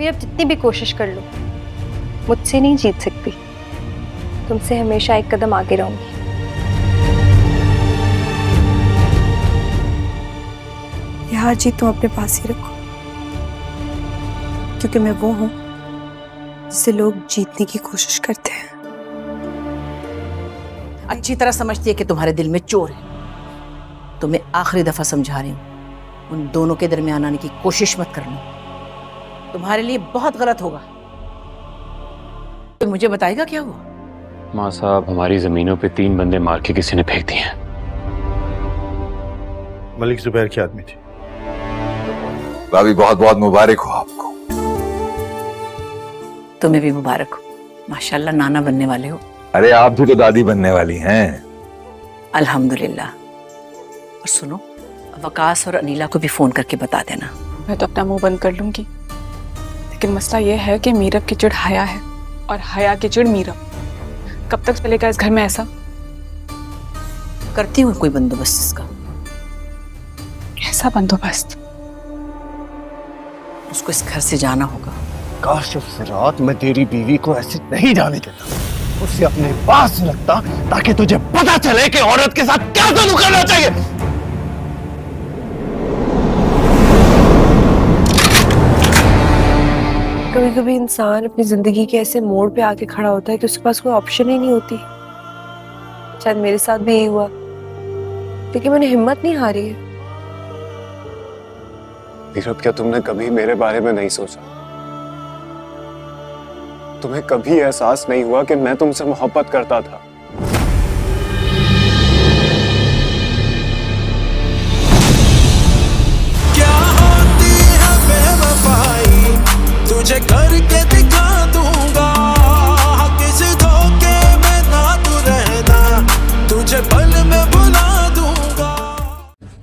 मीरा जितनी भी कोशिश कर लो मुझसे नहीं जीत सकती। तुमसे हमेशा एक कदम आगे रहूंगी। ये हार जीत तुम अपने पास ही रखो, क्योंकि मैं वो हूं जिससे लोग जीतने की कोशिश करते हैं। अच्छी तरह समझती है कि तुम्हारे दिल में चोर है। तुम्हें आखिरी दफा समझा रही हूँ, उन दोनों के दरमियान आने की कोशिश मत करना, तुम्हारे लिए बहुत गलत होगा। तो मुझे बताएगा क्या हुआ? माँ साहब, हमारी जमीनों पे 3 बंदे मार के किसी ने फेंक दिए हैं। मलिक जुबैर की आदमी थी। भाभी बहुत बहुत मुबारक हो आपको। तुम्हें भी मुबारक हो, माशाल्लाह नाना बनने वाले हो। अरे आप भी तो दादी बनने वाली हैं। अल्हम्दुलिल्लाह। और सुनो, वकास और अनीला को भी फोन करके बता देना। मैं तो अपना मुंह बंद कर लूंगी, लेकिन मसला ये है कि मीरब की चिढ़ हया है और हया की चिढ़ मीरब। कब तक चलेगा इस घर में ऐसा? करती हूँ कोई बंदोबस्त इसका। कैसा बंदोबस्त? उसको इस घर से जाना होगा। काश उस रात मैं तेरी बीवी को ऐसे नहीं जाने देता, उसे अपने पास रखता, ताकि तुझे पता चले कि औरत के साथ क्या सलूक करना चाहिए। कभी कभी इंसान अपनी जिंदगी के ऐसे मोड़ पे आके खड़ा होता है कि उसके पास कोई ऑप्शन ही नहीं होती। शायद मेरे साथ भी यही हुआ, लेकिन मैंने हिम्मत नहीं हारी है। मीरब, क्या तुमने कभी मेरे बारे में नहीं सोचा? तुम्हें कभी एहसास नहीं हुआ कि मैं तुमसे मोहब्बत करता था? क्या होती है बेवफाई, तुझे करके दिखा दूंगा। किस धोखे में ना तू रहना, तुझे पल में भुला दूंगा।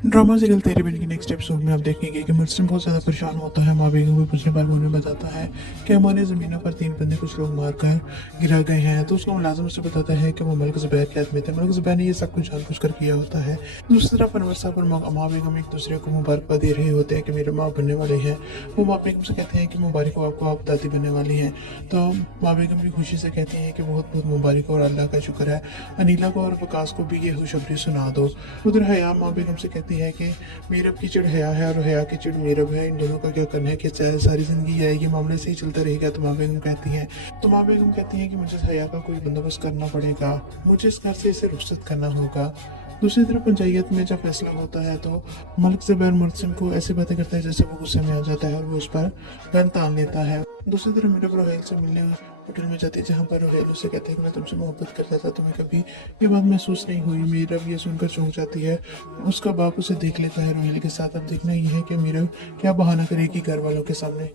ड्रामा सीरियल तेरे बिन के नेक्स्ट एपिसोड में आप देखेंगे कि मुर्सिम बहुत ज़्यादा परेशान होता है। माँ बेगम को पूछने पर उन्हें बताता है कि हमारे ज़मीनों पर 3 बंदे कुछ लोग मार कर गिरा गए हैं। तो उसको मुलाजिम उससे बताता है कि वो मलिक ज़ुबैर के हाथ में थे। मलिक ज़ुबैर ने ये सब कुछ जानबूझ कर किया होता है। दूसरी तरफ अनवर साहब और माँ बेगम एक दूसरे को मुबारकबाद दे रहे होते हैं कि मेरे माँ बनने वाले हैं। वो माँ बेगम से कहते हैं कि मुबारक हो आपको, आप दादी बनने वाली हैं। तो माँ बेगम भी खुशी से कहती हैं कि बहुत बहुत मुबारक हो और अल्लाह का शुक्र है। अनीला को और वकास को भी ये खुशखबरी सुना दो। उधर हया माँ बेगम से कहती है कि मीरब की चिड़ हया है और हया की चिड़ मीरब है, इन दोनों का क्या करना है कि चाहे सारी जिंदगी आएगी मामले से ही चलता रहेगा। तो माँ बेगम कहती हैं कि मुझे हया का कोई बंदोबस्त करना पड़ेगा, मुझे इस घर से इसे रुखसत करना होगा। दूसरी तरफ पंचायत में जब फैसला होता है तो मलिक ज़ुबैर मुर्सिम को ऐसी बातें करता है जैसे वो गुस्से में आ जाता है और वो उस पर गन तान लेता है। दूसरी तरफ मीरब रोहेल से मिलने होटल में जाती है, जहाँ पर रोहेल उसे कहते हैं कि मैं तुमसे मोहब्बत करता था, तुम्हें कभी ये बात महसूस नहीं हुई। मीरब ये सुनकर चौंक जाती है। उसका बाप उसे देख लेता है रोहेल के साथ। अब देखना ये है कि मीरब क्या बहाना करेगी घर वालों के सामने।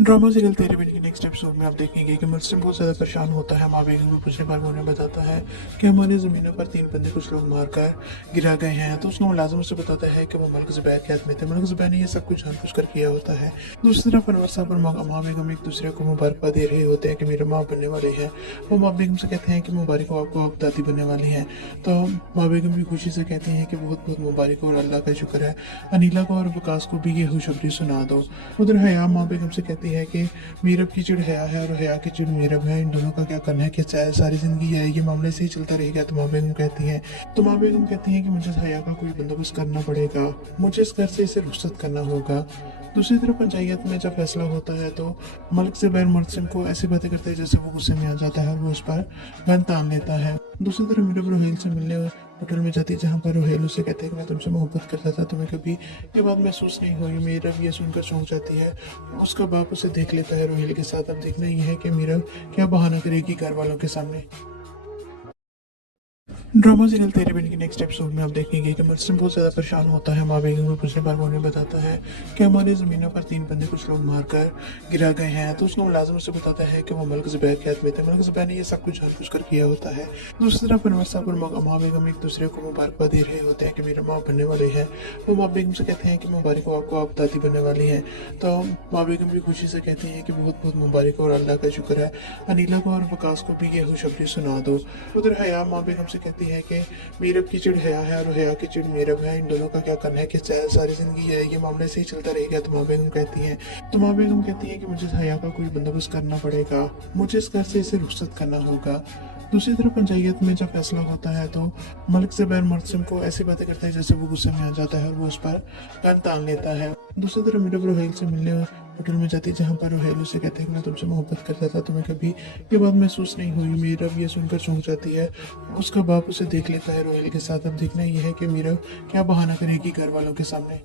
ड्रामा सीरियल तेरे बिन के नेक्स्ट एपिसोड में आप देखेंगे कि मुर्सिम बहुत ज़्यादा परेशान होता है। माँ बेगम को पूछने पर उन्हें बताता है कि हमारी ज़मीनों पर 3 बंदे कुछ लोग मार कर गिरा गए हैं। तो उसको मुलाजिम उससे बताता है कि वो मलिक ज़ुबैर के हाथ में थे। मलिक ज़ुबैर ने ये सब कुछ जानबूझ कर किया होता है। दूसरी तरफ अनवर साहब और माँ बेगम एक दूसरे को मुबारकबाद दे रहे होते हैं कि मेरे माँ बनने वाले हैं। वो माँ बेगम से कहते हैं कि मुबारक हो आपको, आप दादी बनने वाली हैं। तो माँ बेगम भी खुशी से कहती हैं कि बहुत बहुत मुबारक हो और अल्लाह का शुक्र है। अनीला को और वकास को भी ये खुशखबरी सुना दो। उधर हया माँ बेगम से कहती है कि मीरब की चिड़ हया है और हया की चिड़ मीरब है, इन दोनों का क्या करना है कि चाहे सारी जिंदगी आएगी मामले से ही चलता रहेगा। तो माँ बेगम कहती हैं कि मुझे हया का कोई बंदोबस्त करना पड़ेगा, मुझे इस घर से इसे रुखसत करना होगा। दूसरी तरफ पंचायत में जब फैसला होता है तो मलिक ज़ुबैर मुर्सिम को ऐसी बातें करते हैं जैसे वो गुस्से में आ जाता है और वो उस पर गन तान लेता है। दूसरी तरफ मीरब रोहेल से मिलने होटल में जाती है, जहाँ पर रोहेल उसे कहते हैं कि मैं तुमसे मोहब्बत करता था, तुम्हें कभी ये बात महसूस नहीं हुई। मीरब ये सुनकर चौंक जाती है। उसका बाप उसे देख लेता है रोहेल के साथ। अब देखना ये है कि मीरब क्या बहाना करेगी घर वालों के सामने। ड्रामा सीरियल तेरे बिन के नेक्स्ट एपिसोड में आप देखेंगे कि मुर्सिम बहुत ज़्यादा परेशान होता है। माँ बेगम को पूछने पर उन्हें बताता है कि हमारी ज़मीनों पर 3 बंदे कुछ लोग मार कर गिरा गए हैं। तो उसको मुलाजिम उससे बताता है कि वो मलिक ज़ुबैर के हाथ में थे। मलिक ज़ुबैर ने ये सब कुछ जानबूझ कर किया होता है। दूसरी तरफ अनवर साहब और माँ बेगम एक दूसरे को मुबारकबाद दे रहे होते हैं कि मेरे माँ बनने वाले हैं। वो माँ बेगम से कहते हैं कि मुबारक हो आपको, आप दादी बनने वाली हैं। तो माँ बेगम भी खुशी से कहती हैं कि बहुत बहुत मुबारक हो और अल्लाह का शुक्र है। अनीला को और वकास को भी ये खुशखबरी सुना दो। उधर हया माँ बेगम से कहती कहती है कि मीरब की चिड़ हया है और हया की चिड़ मीरब है, इन दोनों का क्या करना है कि सारी जिंदगी है ये मामले से ही चलता रहेगा। तुमा बेगम कहती है कि मुझे हया का कोई बंदोबस्त करना पड़ेगा, मुझे इस घर से इसे रुखसत करना होगा। दूसरी तरफ पंचायत में जब फैसला होता है तो मलिक ज़ुबैर मुर्तसिम को ऐसी बातें करता है जैसे वो गुस्से में आ जाता है और वो उस पर गन तान लेता है। दूसरी तरफ मीरब रोहेल से मिलने होटल में जाती है, जहाँ पर रोहेल उसे कहते हैं कि मैं तुमसे मोहब्बत करता था, तुम्हें कभी ये बात महसूस नहीं हुई। मीरब ये सुनकर चौंक जाती है। उसका बाप उसे देख लेता है रोहेल के साथ। अब देखना ये है कि मीरब क्या बहाना करेगी घर वालों के सामने।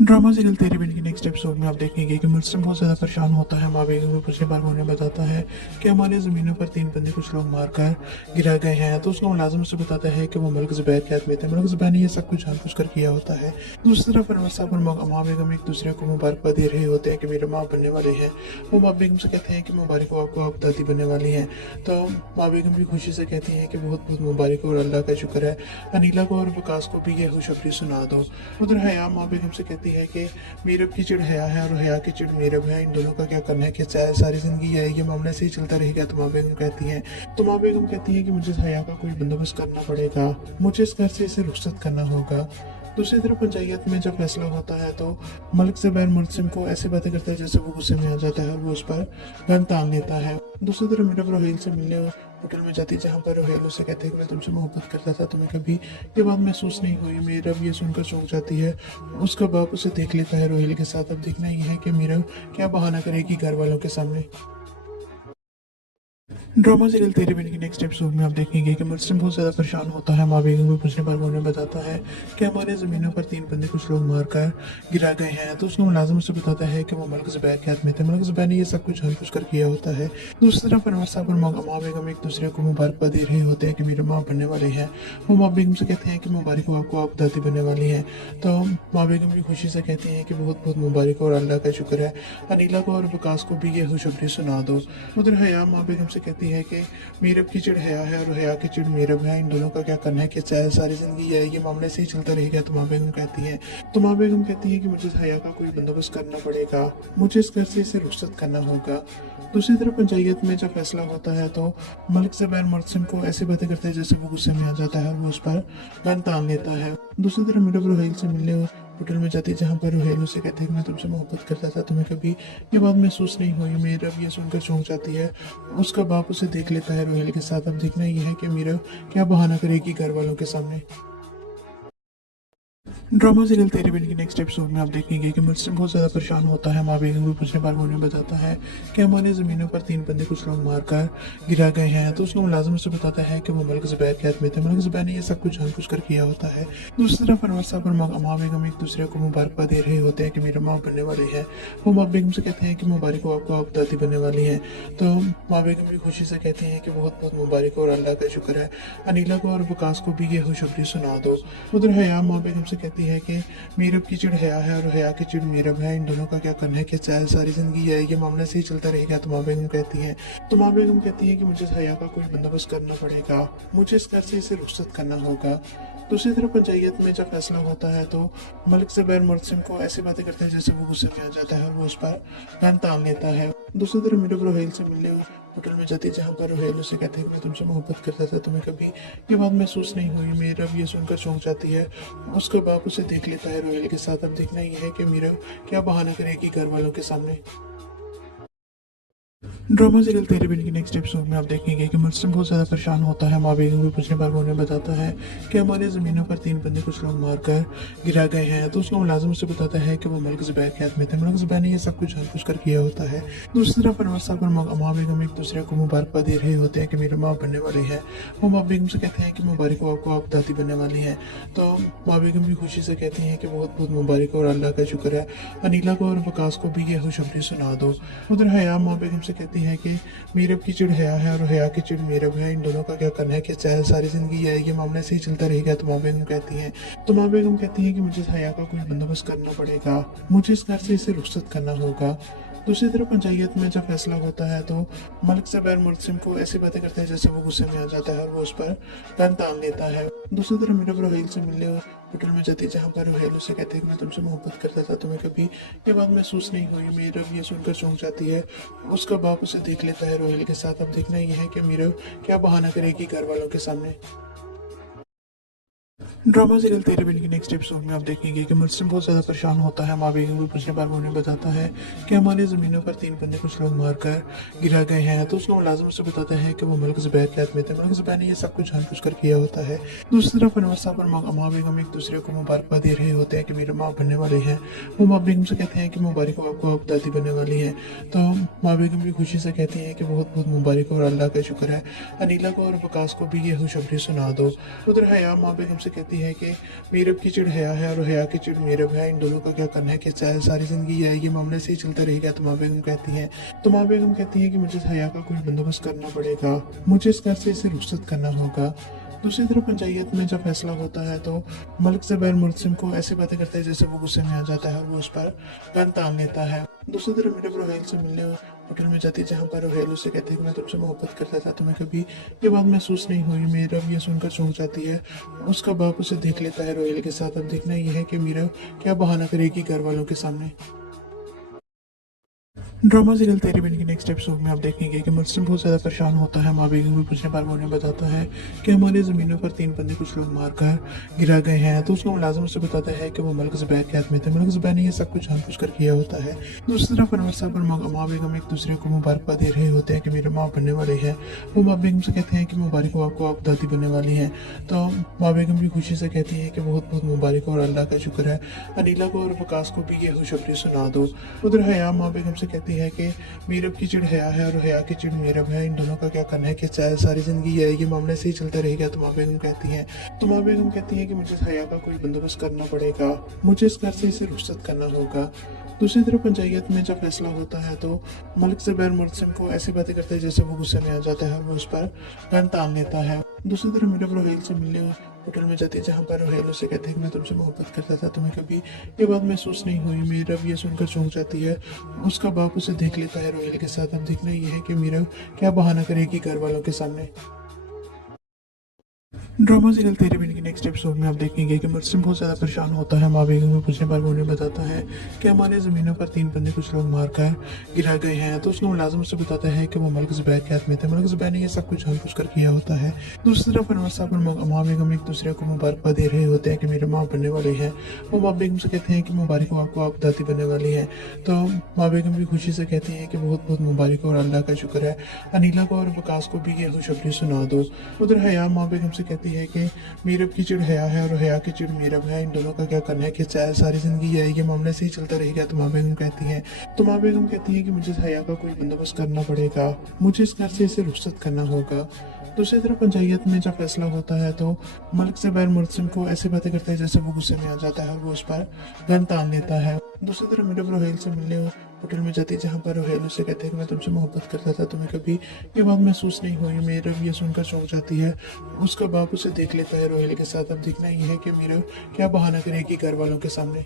ड्रामा सीरियल तेरी बहन की नेक्स्ट एपिसोड में आप देखेंगे कि मुर्तसिम बहुत ज़्यादा परेशान होता है। माँ बेगम को पिछली बार उन्हें बताता है कि हमारे ज़मीनों पर 3 बंदे कुछ लोग मार कर गिरा गए हैं, तो उसका मुलाजिम उसे बताता है कि वो मलिक ज़ुबैर के हाथ में थे। मलिक ज़ुबैर ने ये सब कुछ जानबूझ कर किया होता है। दूसरी तरफ अनवर साहब और माँ बेगम एक दूसरे को मुबारकबाद दे रहे होते हैं कि मेरे माँ बनने वाले हैं। वो माँ बेगम से कहते हैं कि मुबारक हो आपको, आप दादी बनने वाली हैं। तो माँ बेगम भी खुशी से कहती हैं कि बहुत बहुत मुबारक और अल्लाह का शुक्र है। अनीला को और विकास को भी ये खुशखबरी सुना दो। उधर हया माँ बेगम से कहती है कि मीरब की चिड़ हया है और हया की चिड़ मीरब है, इन दोनों का क्या करना है कि सारी जिंदगी है ये मामला से ही चलता रहेगा। तुमा बेगम कहती है कि मुझे हया का कोई बंदोबस्त करना पड़ेगा, मुझे इस घर से इसे रुखसत करना होगा। दूसरी तरफ पंचायत में जब फैसला होता है तो मलिक ज़ुबैर मुर्तसिम को ऐसी बातें करता है जैसे वो गुस्से में आ जाता है और वो उस पर गन तान लेता है। दूसरी तरफ मीरब रोहेल से मिलने होटल में जाती है, जहाँ पर रोहेल उसे कहते हैं कि मैं तुमसे मोहब्बत करता था, तुम्हें कभी ये बात महसूस नहीं हुई। मीरब ये सुनकर चौंक जाती है। उसका बाप उसे देख लेता है रोहेल के साथ। अब देखना ये है कि मीरब क्या बहाना करेगी घर वालों के सामने। ड्रामा सीरियल तेरी बहन की नेक्स्ट एपिसोड में आप देखेंगे कि मुर्तसिम बहुत ज़्यादा परेशान होता है। माँ बेगम को पूछने पर उन्हें बताता है कि हमारे ज़मीनों पर 3 बंदे कुछ लोग मारकर गिरा गए हैं, तो उसका मुलाजिम उसे बताता है कि वो मलिक ज़ुबैर के हाथ में थे। मलिक ज़ुबैर ने ये सब कुछ जानबूझ कर किया होता है। दूसरी तरफ अनवर साहब और माँ बेगम एक दूसरे को मुबारकबाद दे रहे होते हैं कि मेरे माँ बनने वाले हैं। वो माँ बेगम से कहते हैं कि मुबारक हो आपको, आप दादी बनने वाली हैं। तो माँ बेगम भी खुशी से कहती हैं कि बहुत बहुत मुबारक और अल्लाह का शुक्र है। अनीला को और विकास को भी ये खुशखबरी सुना दो। उधर हया माँ बेगम से कहती है कि मीरब की चिड़ हया है और हया की चिड़ मीरब है, इन दोनों का क्या करना है कि सारी जिंदगी है ये मामले से ही चलता रहेगा। तुमा बेगम कहती है कि मुझे हया का कोई बंदोबस्त करना पड़ेगा, मुझे इस घर से इसे रुखसत करना होगा। दूसरी तरफ पंचायत में जब फैसला होता है तो मलिक ज़ुबैर मुर्तसिम को ऐसी बातें करता है जैसे वो गुस्से में आ जाता है और वो उस पर गन तान लेता है। दूसरी तरफ मीरब रोहेल से मिलने होटल में जाती है, जहाँ पर रोहेल उसे कहते हैं कि मैं तुमसे मोहब्बत करता था, तुम्हें कभी ये बात महसूस नहीं हुई। मीरब ये सुनकर चौंक जाती है। उसका बाप उसे देख लेता है रोहेल के साथ। अब देखना ये है कि मीरब क्या बहाना करेगी घर वालों के सामने। ड्रामा सीरियल तेरी बहन की नेक्स्ट एपिसोड में आप देखेंगे कि मुर्तसिम बहुत ज़्यादा परेशान होता है। माँ बेगम को पूछने पर उन्हें बताता है कि हमारे ज़मीनों पर 3 बंदे कुछ लोग मारकर गिरा गए हैं, तो उसका मुलाजिम उसे बताता है कि वो मलिक ज़ुबैर के हाथ में थे। मलिक ज़ुबैर ने ये सब कुछ जानबूझ कर किया होता है। दूसरी तरफ अनवर साहब और माँ बेगम एक दूसरे को मुबारकबाद दे रहे होते हैं कि मेरे माँ बनने वाली है। वो माँ बेगम से कहते हैं कि मुबारक हो आपको, आप दादी बनने वाली हैं। तो माँ बेगम भी खुशी से कहती हैं कि बहुत बहुत मुबारक और अल्लाह का शुक्र है। अनीला को और विकास को भी ये खुशखबरी सुना दो। उधर हया माँ बेगम से कहती है कि मीरब की चिड़ हया है और हया की चिड़ मीरब है, इन दोनों का क्या करना है कि सारी जिंदगी है ये मामले से ही चलता रहेगा। तुमा बेगम कहती है कि मुझे हया का कोई बंदोबस्त करना पड़ेगा, मुझे इस घर से इसे रुखसत करना होगा। दूसरी तरफ पंचायत में जब फैसला होता है तो मलिक ज़ुबैर मुर्तसिम को ऐसी बातें करते हैं जैसे वो गुस्से में आ जाता है और वो उस पर गन तान लेता है। दूसरी तरफ मीरब रोहेल से मिलने होटल में जाती है, जहाँ पर रोहेल उसे कहते हैं कि मैं तुमसे मोहब्बत करता था, तुम्हें कभी ये बात महसूस नहीं हुई। मीरब ये सुनकर चौंक जाती है। उसका बाप उसे देख लेता है रोहेल के साथ। अब देखना ये है कि मीरब क्या बहाना करेगी घर वालों के सामने। ड्रामा सीरियल तेरी बहन की नेक्स्ट एपिसोड में आप देखेंगे कि मुर्तसिम बहुत ज़्यादा परेशान होता है। माँ बेगम को पूछने पर उन्हें बताता है कि हमारे ज़मीनों पर 3 बंदे कुछ लोग मारकर गिरा गए हैं, तो उसका मुलाजिम उसे बताता है कि वो मलिक ज़ुबैर के हाथ में थे। मलिक ज़ुबैर ने ये सब कुछ जानबूझ कर किया होता है। दूसरी तरफ अनवर साहब और माँ बेगम एक दूसरे को मुबारकबाद दे रहे होते हैं कि मेरे माँ बनने वाले हैं। वो माँ बेगम से कहते हैं कि मुबारक हो आपको, आप दादी बनने वाली हैं। तो माँ बेगम भी खुशी से कहती हैं कि बहुत बहुत मुबारक और अल्लाह का शुक्र है। अनीला को और विकास को भी ये खुशखबरी सुना दो। उधर हया माँ बेगम से कहती है कि मीरब की चिड़ हया है और हया की चिड़ मीरब है, इन दोनों का क्या करना है कि सारी जिंदगी है ये मामले से ही चलता रहेगा। तुमा बेगम कहती है कि मुझे हया का कोई बंदोबस्त करना पड़ेगा, मुझे इस घर से इसे रुखसत करना होगा। दूसरी तरफ पंचायत में जब फैसला होता है तो मलिक ज़ुबैर मुर्सिम को ऐसी बातें करते हैं जैसे वो गुस्से में आ जाता है और वो उस पर गन तान लेता है। दूसरी तरफ मीरब रोहेल से मिलने होटल में जाती है जहाँ पर रोहेल उसे कहते हैं कि मैं तुमसे मोहब्बत करता था, तुम्हें कभी ये बात महसूस नहीं हुई। मीरब ये सुनकर चौंक जाती है। उसका बाप उसे देख लेता है रोहेल के साथ। अब देखना यह है कि मीरब क्या बहाना करेगी घर वालों के सामने। ड्रामा सीरियल तेरे बिन के नेक्स्ट एपिसोड में आप देखेंगे कि मुर्सिम बहुत ज़्यादा परेशान होता है। माँ बेगम को पूछने पर वो उन्हें बताता है कि हमारी ज़मीनों पर 3 बंदे कुछ लोग मारकर गिरा गए हैं। तो उसको मुलाजिम उसे बताता है कि वो मलिक ज़ुबैर के हाथ में थे। मलिक ज़ुबैर ने ये सब कुछ जानबूझकर किया होता है। दूसरी तरफ अनवर साहब और माँ बेगम एक दूसरे को मुबारकबाद दे रहे होते हैं कि मेरे माँ बनने वाले हैं। वो माँ बेगम से कहते हैं कि मुबारक हो आपको, आप दादी बनने वाली हैं। तो माँ बेगम भी खुशी से कहती हैं कि बहुत बहुत मुबारक हो और अल्लाह का शुक्र है। अनीला को और वकास को भी ये खुशखबरी सुना दो। उधर हया माँ बेगम से कहती है कि मीरब की चिड़ हया है और हया की चिड़ मीरब है, इन दोनों का क्या करना है कि चाहे सारी जिंदगी ये मामले से ही चलता रहेगा। तो माँ बेगम कहती है कि मुझे हया का कोई बंदोबस्त करना पड़ेगा, मुझे इस घर से इसे रुखसत करना होगा। दूसरी तरफ पंचायत में जब फैसला होता है तो मलिक ज़ुबैर मुर्सिम को ऐसी बातें करता है जैसे वो गुस्से में आ जाता है और वो उस पर गन तान लेता है। दूसरी तरफ मीरब रोहेल से मिलने होटल में जाती है जहाँ पर रोहेल उसे कहते हैं कि मैं तुमसे मोहब्बत करता था, तुम्हें कभी ये बात महसूस नहीं हुई। मीरब ये सुनकर चौंक जाती है। उसका बाप उसे देख लेता है रोहेल के साथ। अब देखना यह है कि मीरब क्या बहाना करेगी घर वालों के सामने। ड्रामा सीरियल तेरे बिन के नेक्स्ट एपिसोड में आप देखेंगे कि मुर्सिम बहुत ज़्यादा परेशान होता है। माँ बेगम को पूछने पर वो उन्हें बताता है कि हमारी ज़मीनों पर 3 बंदे कुछ लोग मारकर गिरा गए हैं। तो उसका मुलाजिम उसे बताता है कि वो मलिक ज़ुबैर के हाथ में थे। मलिक ज़ुबैर ने ये सब कुछ जानबूझकर किया होता है। दूसरी तरफ अनवर साहब और माँ बेगम एक दूसरे को मुबारकबाद दे रहे होते हैं कि मेरे माँ बनने वाले हैं। वो माँ बेगम से कहते हैं कि मुबारक हो आपको, आप दादी बनने वाली हैं। तो माँ बेगम भी खुशी से कहती है कि बहुत बहुत मुबारक हो और अल्लाह का शुक्र है। अनीला को और वकास को भी ये खुशखबरी सुना दो। उधर हया माँ बेगम से कहती है कि मीरब की चिड़ हया है और हया की चिड़ मीरब है, इन दोनों का क्या करना है कि चाहे सारी जिंदगी ये मामले से ही चलता रहेगा। तो माँ बेगम कहती है कि मुझे हया का कोई बंदोबस्त करना पड़ेगा, मुझे इस घर से इसे रुखसत करना होगा। दूसरी तरफ पंचायत में जब फैसला होता है तो मलिक ज़ुबैर मुर्सिम को ऐसी बातें करते हैं जैसे वो गुस्से में आ जाता है और वो उस पर गन तान लेता है। दूसरी तरफ मीरब रोहेल से मिलने होटल में जाती है जहाँ पर रोहेल उसे कहते हैं कि मैं तुमसे मोहब्बत करता था, तुम्हें कभी ये बात महसूस नहीं हुई। मीरब ये सुनकर चौंक जाती है। उसका बाप उसे देख लेता है रोहेल के साथ। अब देखना यह है कि मीरब क्या बहाना करेगी घर वालों के सामने। ड्रामा सीरियल तेरे बिन के नेक्स्ट एपिसोड में आप देखेंगे कि मुर्सिम बहुत ज़्यादा परेशान होता है। माँ बेगम को पूछने पर वो उन्हें बताता है कि हमारे ज़मीनों पर 3 बंदे कुछ लोग मारकर गिरा गए हैं। तो उसका मुलाजिम उसे बताता है कि वो मलिक ज़ुबैर के हाथ में थे। मलिक ज़ुबैर ने ये सब कुछ जानबूझकर किया होता है। दूसरी तरफ अनवर साहब और माँ बेगम एक दूसरे को मुबारकबाद दे रहे होते हैं कि मेरे माँ बनने वाले हैं। वो माँ बेगम से कहते हैं कि मुबारक हो आपको, आप दादी बनने वाली हैं। तो माँ बेगम भी खुशी से कहती हैं कि बहुत बहुत मुबारक हो और अल्लाह का शुक्र है। अनीला को और वकास को भी ये खुशखबरी सुना दो। उधर हया माँ बेगम से कहती है कि मीरब की चिड़ हया है और हया की चिड़ मीरब है, इन दोनों का क्या करना है कि चाहे सारी जिंदगी ये मामले से ही चलता रहेगा। तो माँ बेगम कहती है कि मुझे हया का कोई बंदोबस्त करना पड़ेगा, मुझे इस घर से इसे रुखसत करना होगा। दूसरी तरफ पंचायत में जब फैसला होता है तो मलिक ज़ुबैर मुर्सिम को ऐसी बातें करते हैं जैसे वो गुस्से में आ जाता है और वो उस पर गन तान लेता है। दूसरी तरफ मीरब रोहेल से मिलने होटल में जाती है जहाँ पर रोहेल उसे कहते हैं कि मैं तुमसे मोहब्बत करता था, तुम्हें कभी ये बात महसूस नहीं हुई। मीरब ये सुनकर चौंक जाती है। उसका बाप उसे देख लेता है रोहेल के साथ। अब देखना यह है कि मीरब क्या बहाना करेगी घर वालों के सामने।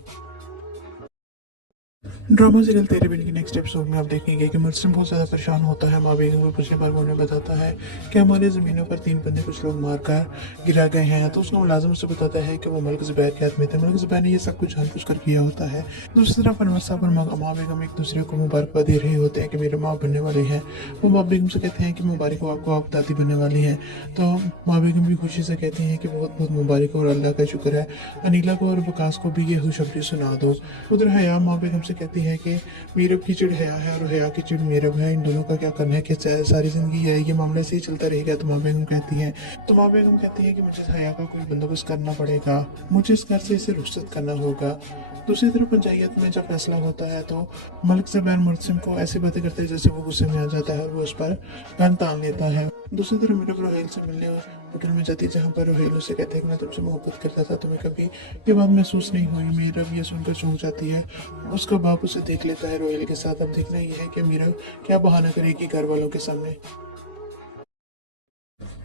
ड्रामा सीरियल तेरे बिन के नेक्स्ट एपिसोड में आप देखेंगे कि मुर्सिम बहुत ज़्यादा परेशान होता है। माँ बेगम को पूछने पर वो उन्हें बताता है कि हमारी ज़मीनों पर 3 बंदे कुछ लोग मारकर गिरा गए हैं। तो उसका मुलाजिम उसे बताता है कि वो मलिक ज़ुबैर के हाथ में थे। मलिक ज़ुबैर ने ये सब कुछ जानबूझकर किया होता है। दूसरी तरफ अनवर साहब और माँ बेगम एक दूसरे को मुबारकबाद दे रहे होते हैं कि मेरे माँ बनने वाले हैं। वो माँ बेगम से कहते हैं कि मुबारक हो आपको, आप दादी बनने वाली हैं। तो माँ बेगम भी खुशी से कहती हैं कि बहुत बहुत मुबारक हो और अल्लाह का शुक्र है। अनीला को और वकास को भी ये खुशखबरी सुना दो। उधर हया माँ बेगम से कहती है कि मीरब की चिड़ हया है और हया की चिड़ मीरब है, इन दोनों का क्या करना है कि चाहे सारी जिंदगी ये मामले से ही चलता रहेगा। तो माँ बेगम कहती है कि मुझे हया का कोई बंदोबस्त करना पड़ेगा, मुझे इस घर से इसे रुखसत करना होगा। दूसरी तरफ पंचायत में जब फैसला होता है तो मलिक ज़ुबैर मुर्सिम को ऐसी बातें करते हैं जैसे वो गुस्से में आ जाता है और वो उस पर गन तान लेता है। दूसरी तरफ मीरब रोहेल से मिलने होटल में जाती है जहाँ पर रोहेल उसे कहते हैं कि मैं तुमसे मोहब्बत करता था, तुम्हें कभी ये बात महसूस नहीं हुई। मीरब ये सुनकर चौंक जाती है। उसका बाप उसे देख लेता है रोहेल के साथ। अब देखना यह है कि मीरब क्या बहाना करेगी घर वालों के सामने।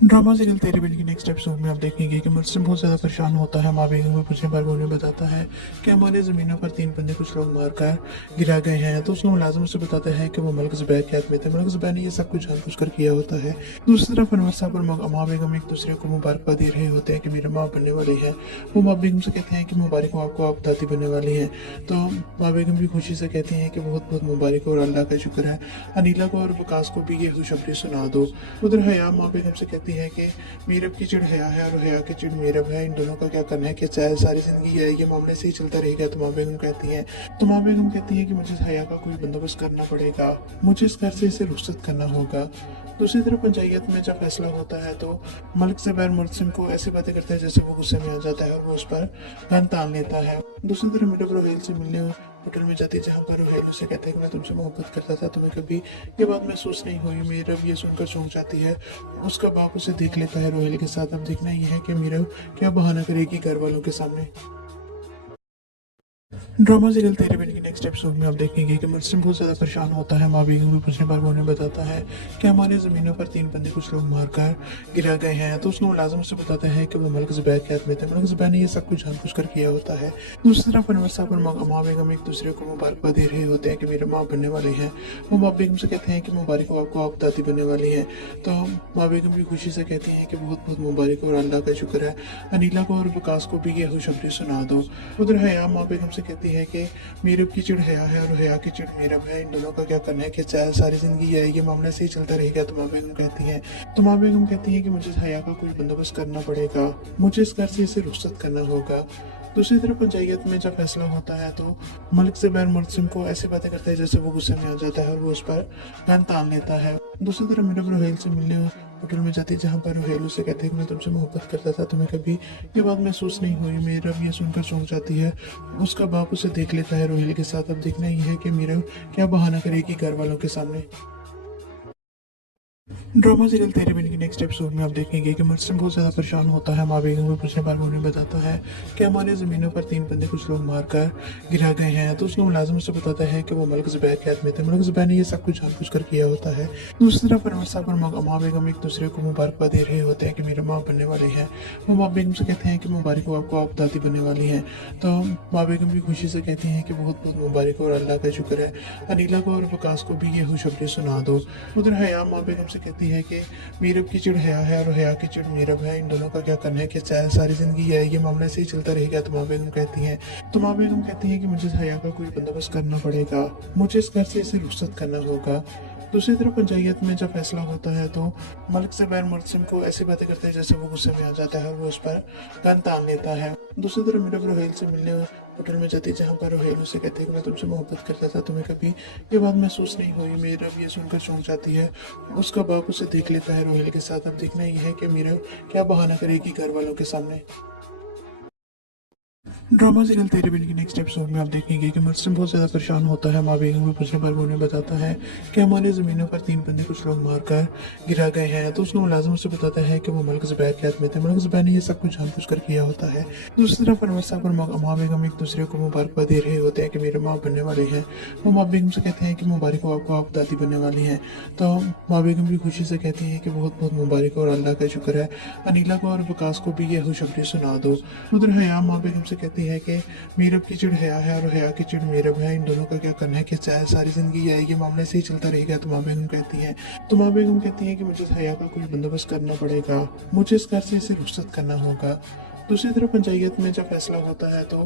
ड्रामा सीरियल तेरे बिल की नेक्स्ट एपिसोड में आप देखेंगे कि मुर्सिम बहुत ज़्यादा परेशान होता है। माँ बेगम को पूछने पर वो उन्हें बताता है कि हमारे ज़मीनों पर 3 बंदे कुछ लोग मारकर गिरा गए हैं। तो उसका मुलाजिम उसे बताता है कि वो मलिक ज़ुबैर के हाथ में थे। मलिक ज़ुबैर ने ये सब कुछ जानबूझकर किया होता है। दूसरी तरफ अनवर साहब और माँ बेगम एक दूसरे को मुबारकबाद दे रहे होते हैं कि मेरे माँ बनने वाली है। वो माँ बेगम से कहते हैं कि मुबारक हो आपको, आप दादी बनने वाली हैं। तो माँ बेगम भी खुशी से कहती हैं कि बहुत बहुत मुबारक हो और अल्लाह का शुक्र है। अनीला को और वकास को भी ये खुशखबरी सुना दो। उधर हया माँ बेगम से कहती है कि मीरब की चिड़ हया है और हया की चिड़ मीरब है, इन दोनों का क्या करना है कि चाहे सारी जिंदगी है ये मामले से ही चलता रहेगा। तो माँ बेगम कहती है कि मुझे हया का कोई बंदोबस्त करना पड़ेगा, मुझे इस घर से इसे रुखसत करना होगा। दूसरी तरफ पंचायत में जब फैसला होता है तो मलिक ज़ुबैर मुर्सिम को ऐसी बातें करता है जैसे वो गुस्से में आ जाता है और वो उस पर गन तान लेता है। दूसरी तरफ मीरब रोहेल से मिलने होटल में जाती है जहाँ पर रोहेल उसे कहता है कि मैं तुमसे मोहब्बत करता था, तुम्हें कभी ये बात महसूस नहीं हुई। मीरब ये सुनकर चौंक जाती है। उसका बाप उसे देख लेता है रोहेल के साथ। अब देखना ये है कि मीरब क्या बहाना करेगी घर वालों के सामने। ड्रामा सीरियल तेरे बिल की नेक्स्ट एपिसोड में आप देखेंगे कि मुर्सिम बहुत ज़्यादा परेशान होता है। माँ बेगम को पूछने पर वो उन्हें बताता है कि हमारे ज़मीनों पर 3 बंदे कुछ लोग मारकर गिरा गए हैं। तो उसका मुलाजिम उसे बताता है कि वो मलिक ज़ुबैर के हाथ में थे। मलिक ज़ुबैर ने ये सब कुछ जानबूझकर किया होता है। दूसरी तरफ अनवर साहब और माँ बेगम एक दूसरे को मुबारकबाद दे रहे होते हैं कि मेरे माँ बनने वाले हैं। वो माँ बेगम से कहते हैं कि मुबारक हो आपको, आप दादी बनने वाली हैं। तो माँ बेगम भी खुशी से कहती हैं कि बहुत बहुत मुबारक हो और अल्लाह का शुक्र है। अनीला को और वकास को भी ये खुशखबरी सुना दो। उधर हया माँ बेगम से कहती है कि मीरब की चिड़ हया है और हया की चिड़ मीरब है, इन दोनों का क्या करना है कि चाहे सारी जिंदगी है ये मामला से ही चलता रहेगा। तो माँ बेगम कहती है कि मुझे हया का कोई बंदोबस्त करना पड़ेगा, मुझे इस घर से इसे रुखसत करना होगा। दूसरी तरफ पंचायत में जब फैसला होता है तो मलिक ज़ुबैर मुर्सिम को ऐसी बातें करता है जैसे वो गुस्से में आ जाता है और वो उस पर गन तान लेता है। दूसरी तरफ मीरब रोहेल से मिलने होटल में जाती है जहाँ पर रोहेल उसे कहते हैं कि मैं तुमसे मोहब्बत करता था, तुम्हें कभी ये बात महसूस नहीं हुई। मीरब ये सुनकर चौंक जाती है। उसका बाप उसे देख लेता है रोहेल के साथ। अब देखना ये है कि मीरब क्या बहाना करेगी घर वालों के सामने। ड्रामा सीरियल तेरे बिल की नेक्स्ट एपिसोड में आप देखेंगे कि मुर्सिम बहुत ज़्यादा परेशान होता है। माँ बेगम को पूछने पर वो उन्हें बताता है कि हमारे ज़मीनों पर 3 बंदे कुछ लोग मारकर गिरा गए हैं। तो उसका मुलाजिम उसे बताता है कि वो मलिक ज़ुबैर के हाथ में थे। मलिक ज़ुबैर ने ये सब कुछ जानबूझकर किया होता है। दूसरी तरफ अनवर साहब और माँ बेगम एक दूसरे को मुबारकबाद दे रहे होते हैं कि मेरे माँ बनने वाले हैं। वो माँ बेगम से कहते हैं कि मुबारक हो आपको, आप दादी बनने वाली हैं। तो माँ बेगम भी खुशी से कहती हैं कि बहुत बहुत मुबारक हो और अल्लाह का शुक्र है। अनीला को और वकास को भी ये खुशखबरी सुना दो। उधर हया माँ बेगम से कहती है कि मीरब की चिड़ हया है और हया की चिड़ मीरब है, इन दोनों का क्या करना है कि चाहे सारी जिंदगी है ये मामला से ही चलता रहेगा। तो माँ बेगम कहती है कि मुझे हया का कोई बंदोबस्त करना पड़ेगा, मुझे इस घर से इसे रुखसत करना होगा। दूसरी तरफ पंचायत में जब फैसला होता है तो मलिक ज़ुबैर मुर्सिम को ऐसी बातें करते हैं जैसे वो गुस्से में आ जाता है और वो उस पर गन तान लेता है। दूसरी तरफ मीरब रोहेल से मिलने होटल में जाती है जहाँ पर रोहेल उसे कहते हैं कि मैं तुमसे मोहब्बत करता था, तुम्हें कभी ये बात महसूस नहीं हुई। मीरब ये सुनकर चौंक जाती है। उसका बाप उसे देख लेता है रोहेल के साथ। अब देखना ये है कि मीरब क्या बहाना करेगी घर वालों के सामने। ड्रामा सीरियल तेरे बिल की नेक्स्ट एपिसोड में आप देखेंगे कि मुर्सिम बहुत ज़्यादा परेशान होता है। माँ बेगम को पूछने पर वो उन्हें बताता है कि हमारे ज़मीनों पर 3 बंदे कुछ लोग मारकर गिरा गए हैं। तो उसका मुलाजिम उसे बताता है कि वो मलिक ज़ुबैर के हाथ में थे। मलिक ज़ुबैर ने ये सब कुछ जानबूझकर किया होता है। दूसरी तरफ अनवर साहब और माँ बेगम एक दूसरे को मुबारकबाद दे रहे होते हैं कि मेरे माँ बनने वाले हैं। वो माँ बेगम से कहते हैं कि मुबारक हो आपको, आप दादी बनने वाली हैं। तो माँ बेगम भी खुशी से कहती हैं कि बहुत बहुत मुबारक हो और अल्लाह का शुक्र है। अनीला को और वकास को भी ये खुशखबरी सुना दो। उधर हया माँ बेगम से कहती है कि मीरब की चिड़ हया है और हया की चिड़ मीरब है, इन दोनों का क्या करना है कि चाहे सारी जिंदगी है ये मामले से ही चलता रहेगा। तो माँ बेगम कहती हैं कि मुझे हया का कोई बंदोबस्त करना पड़ेगा, मुझे इस घर से इसे रुखसत करना होगा। दूसरी तरफ पंचायत में जब फैसला होता है तो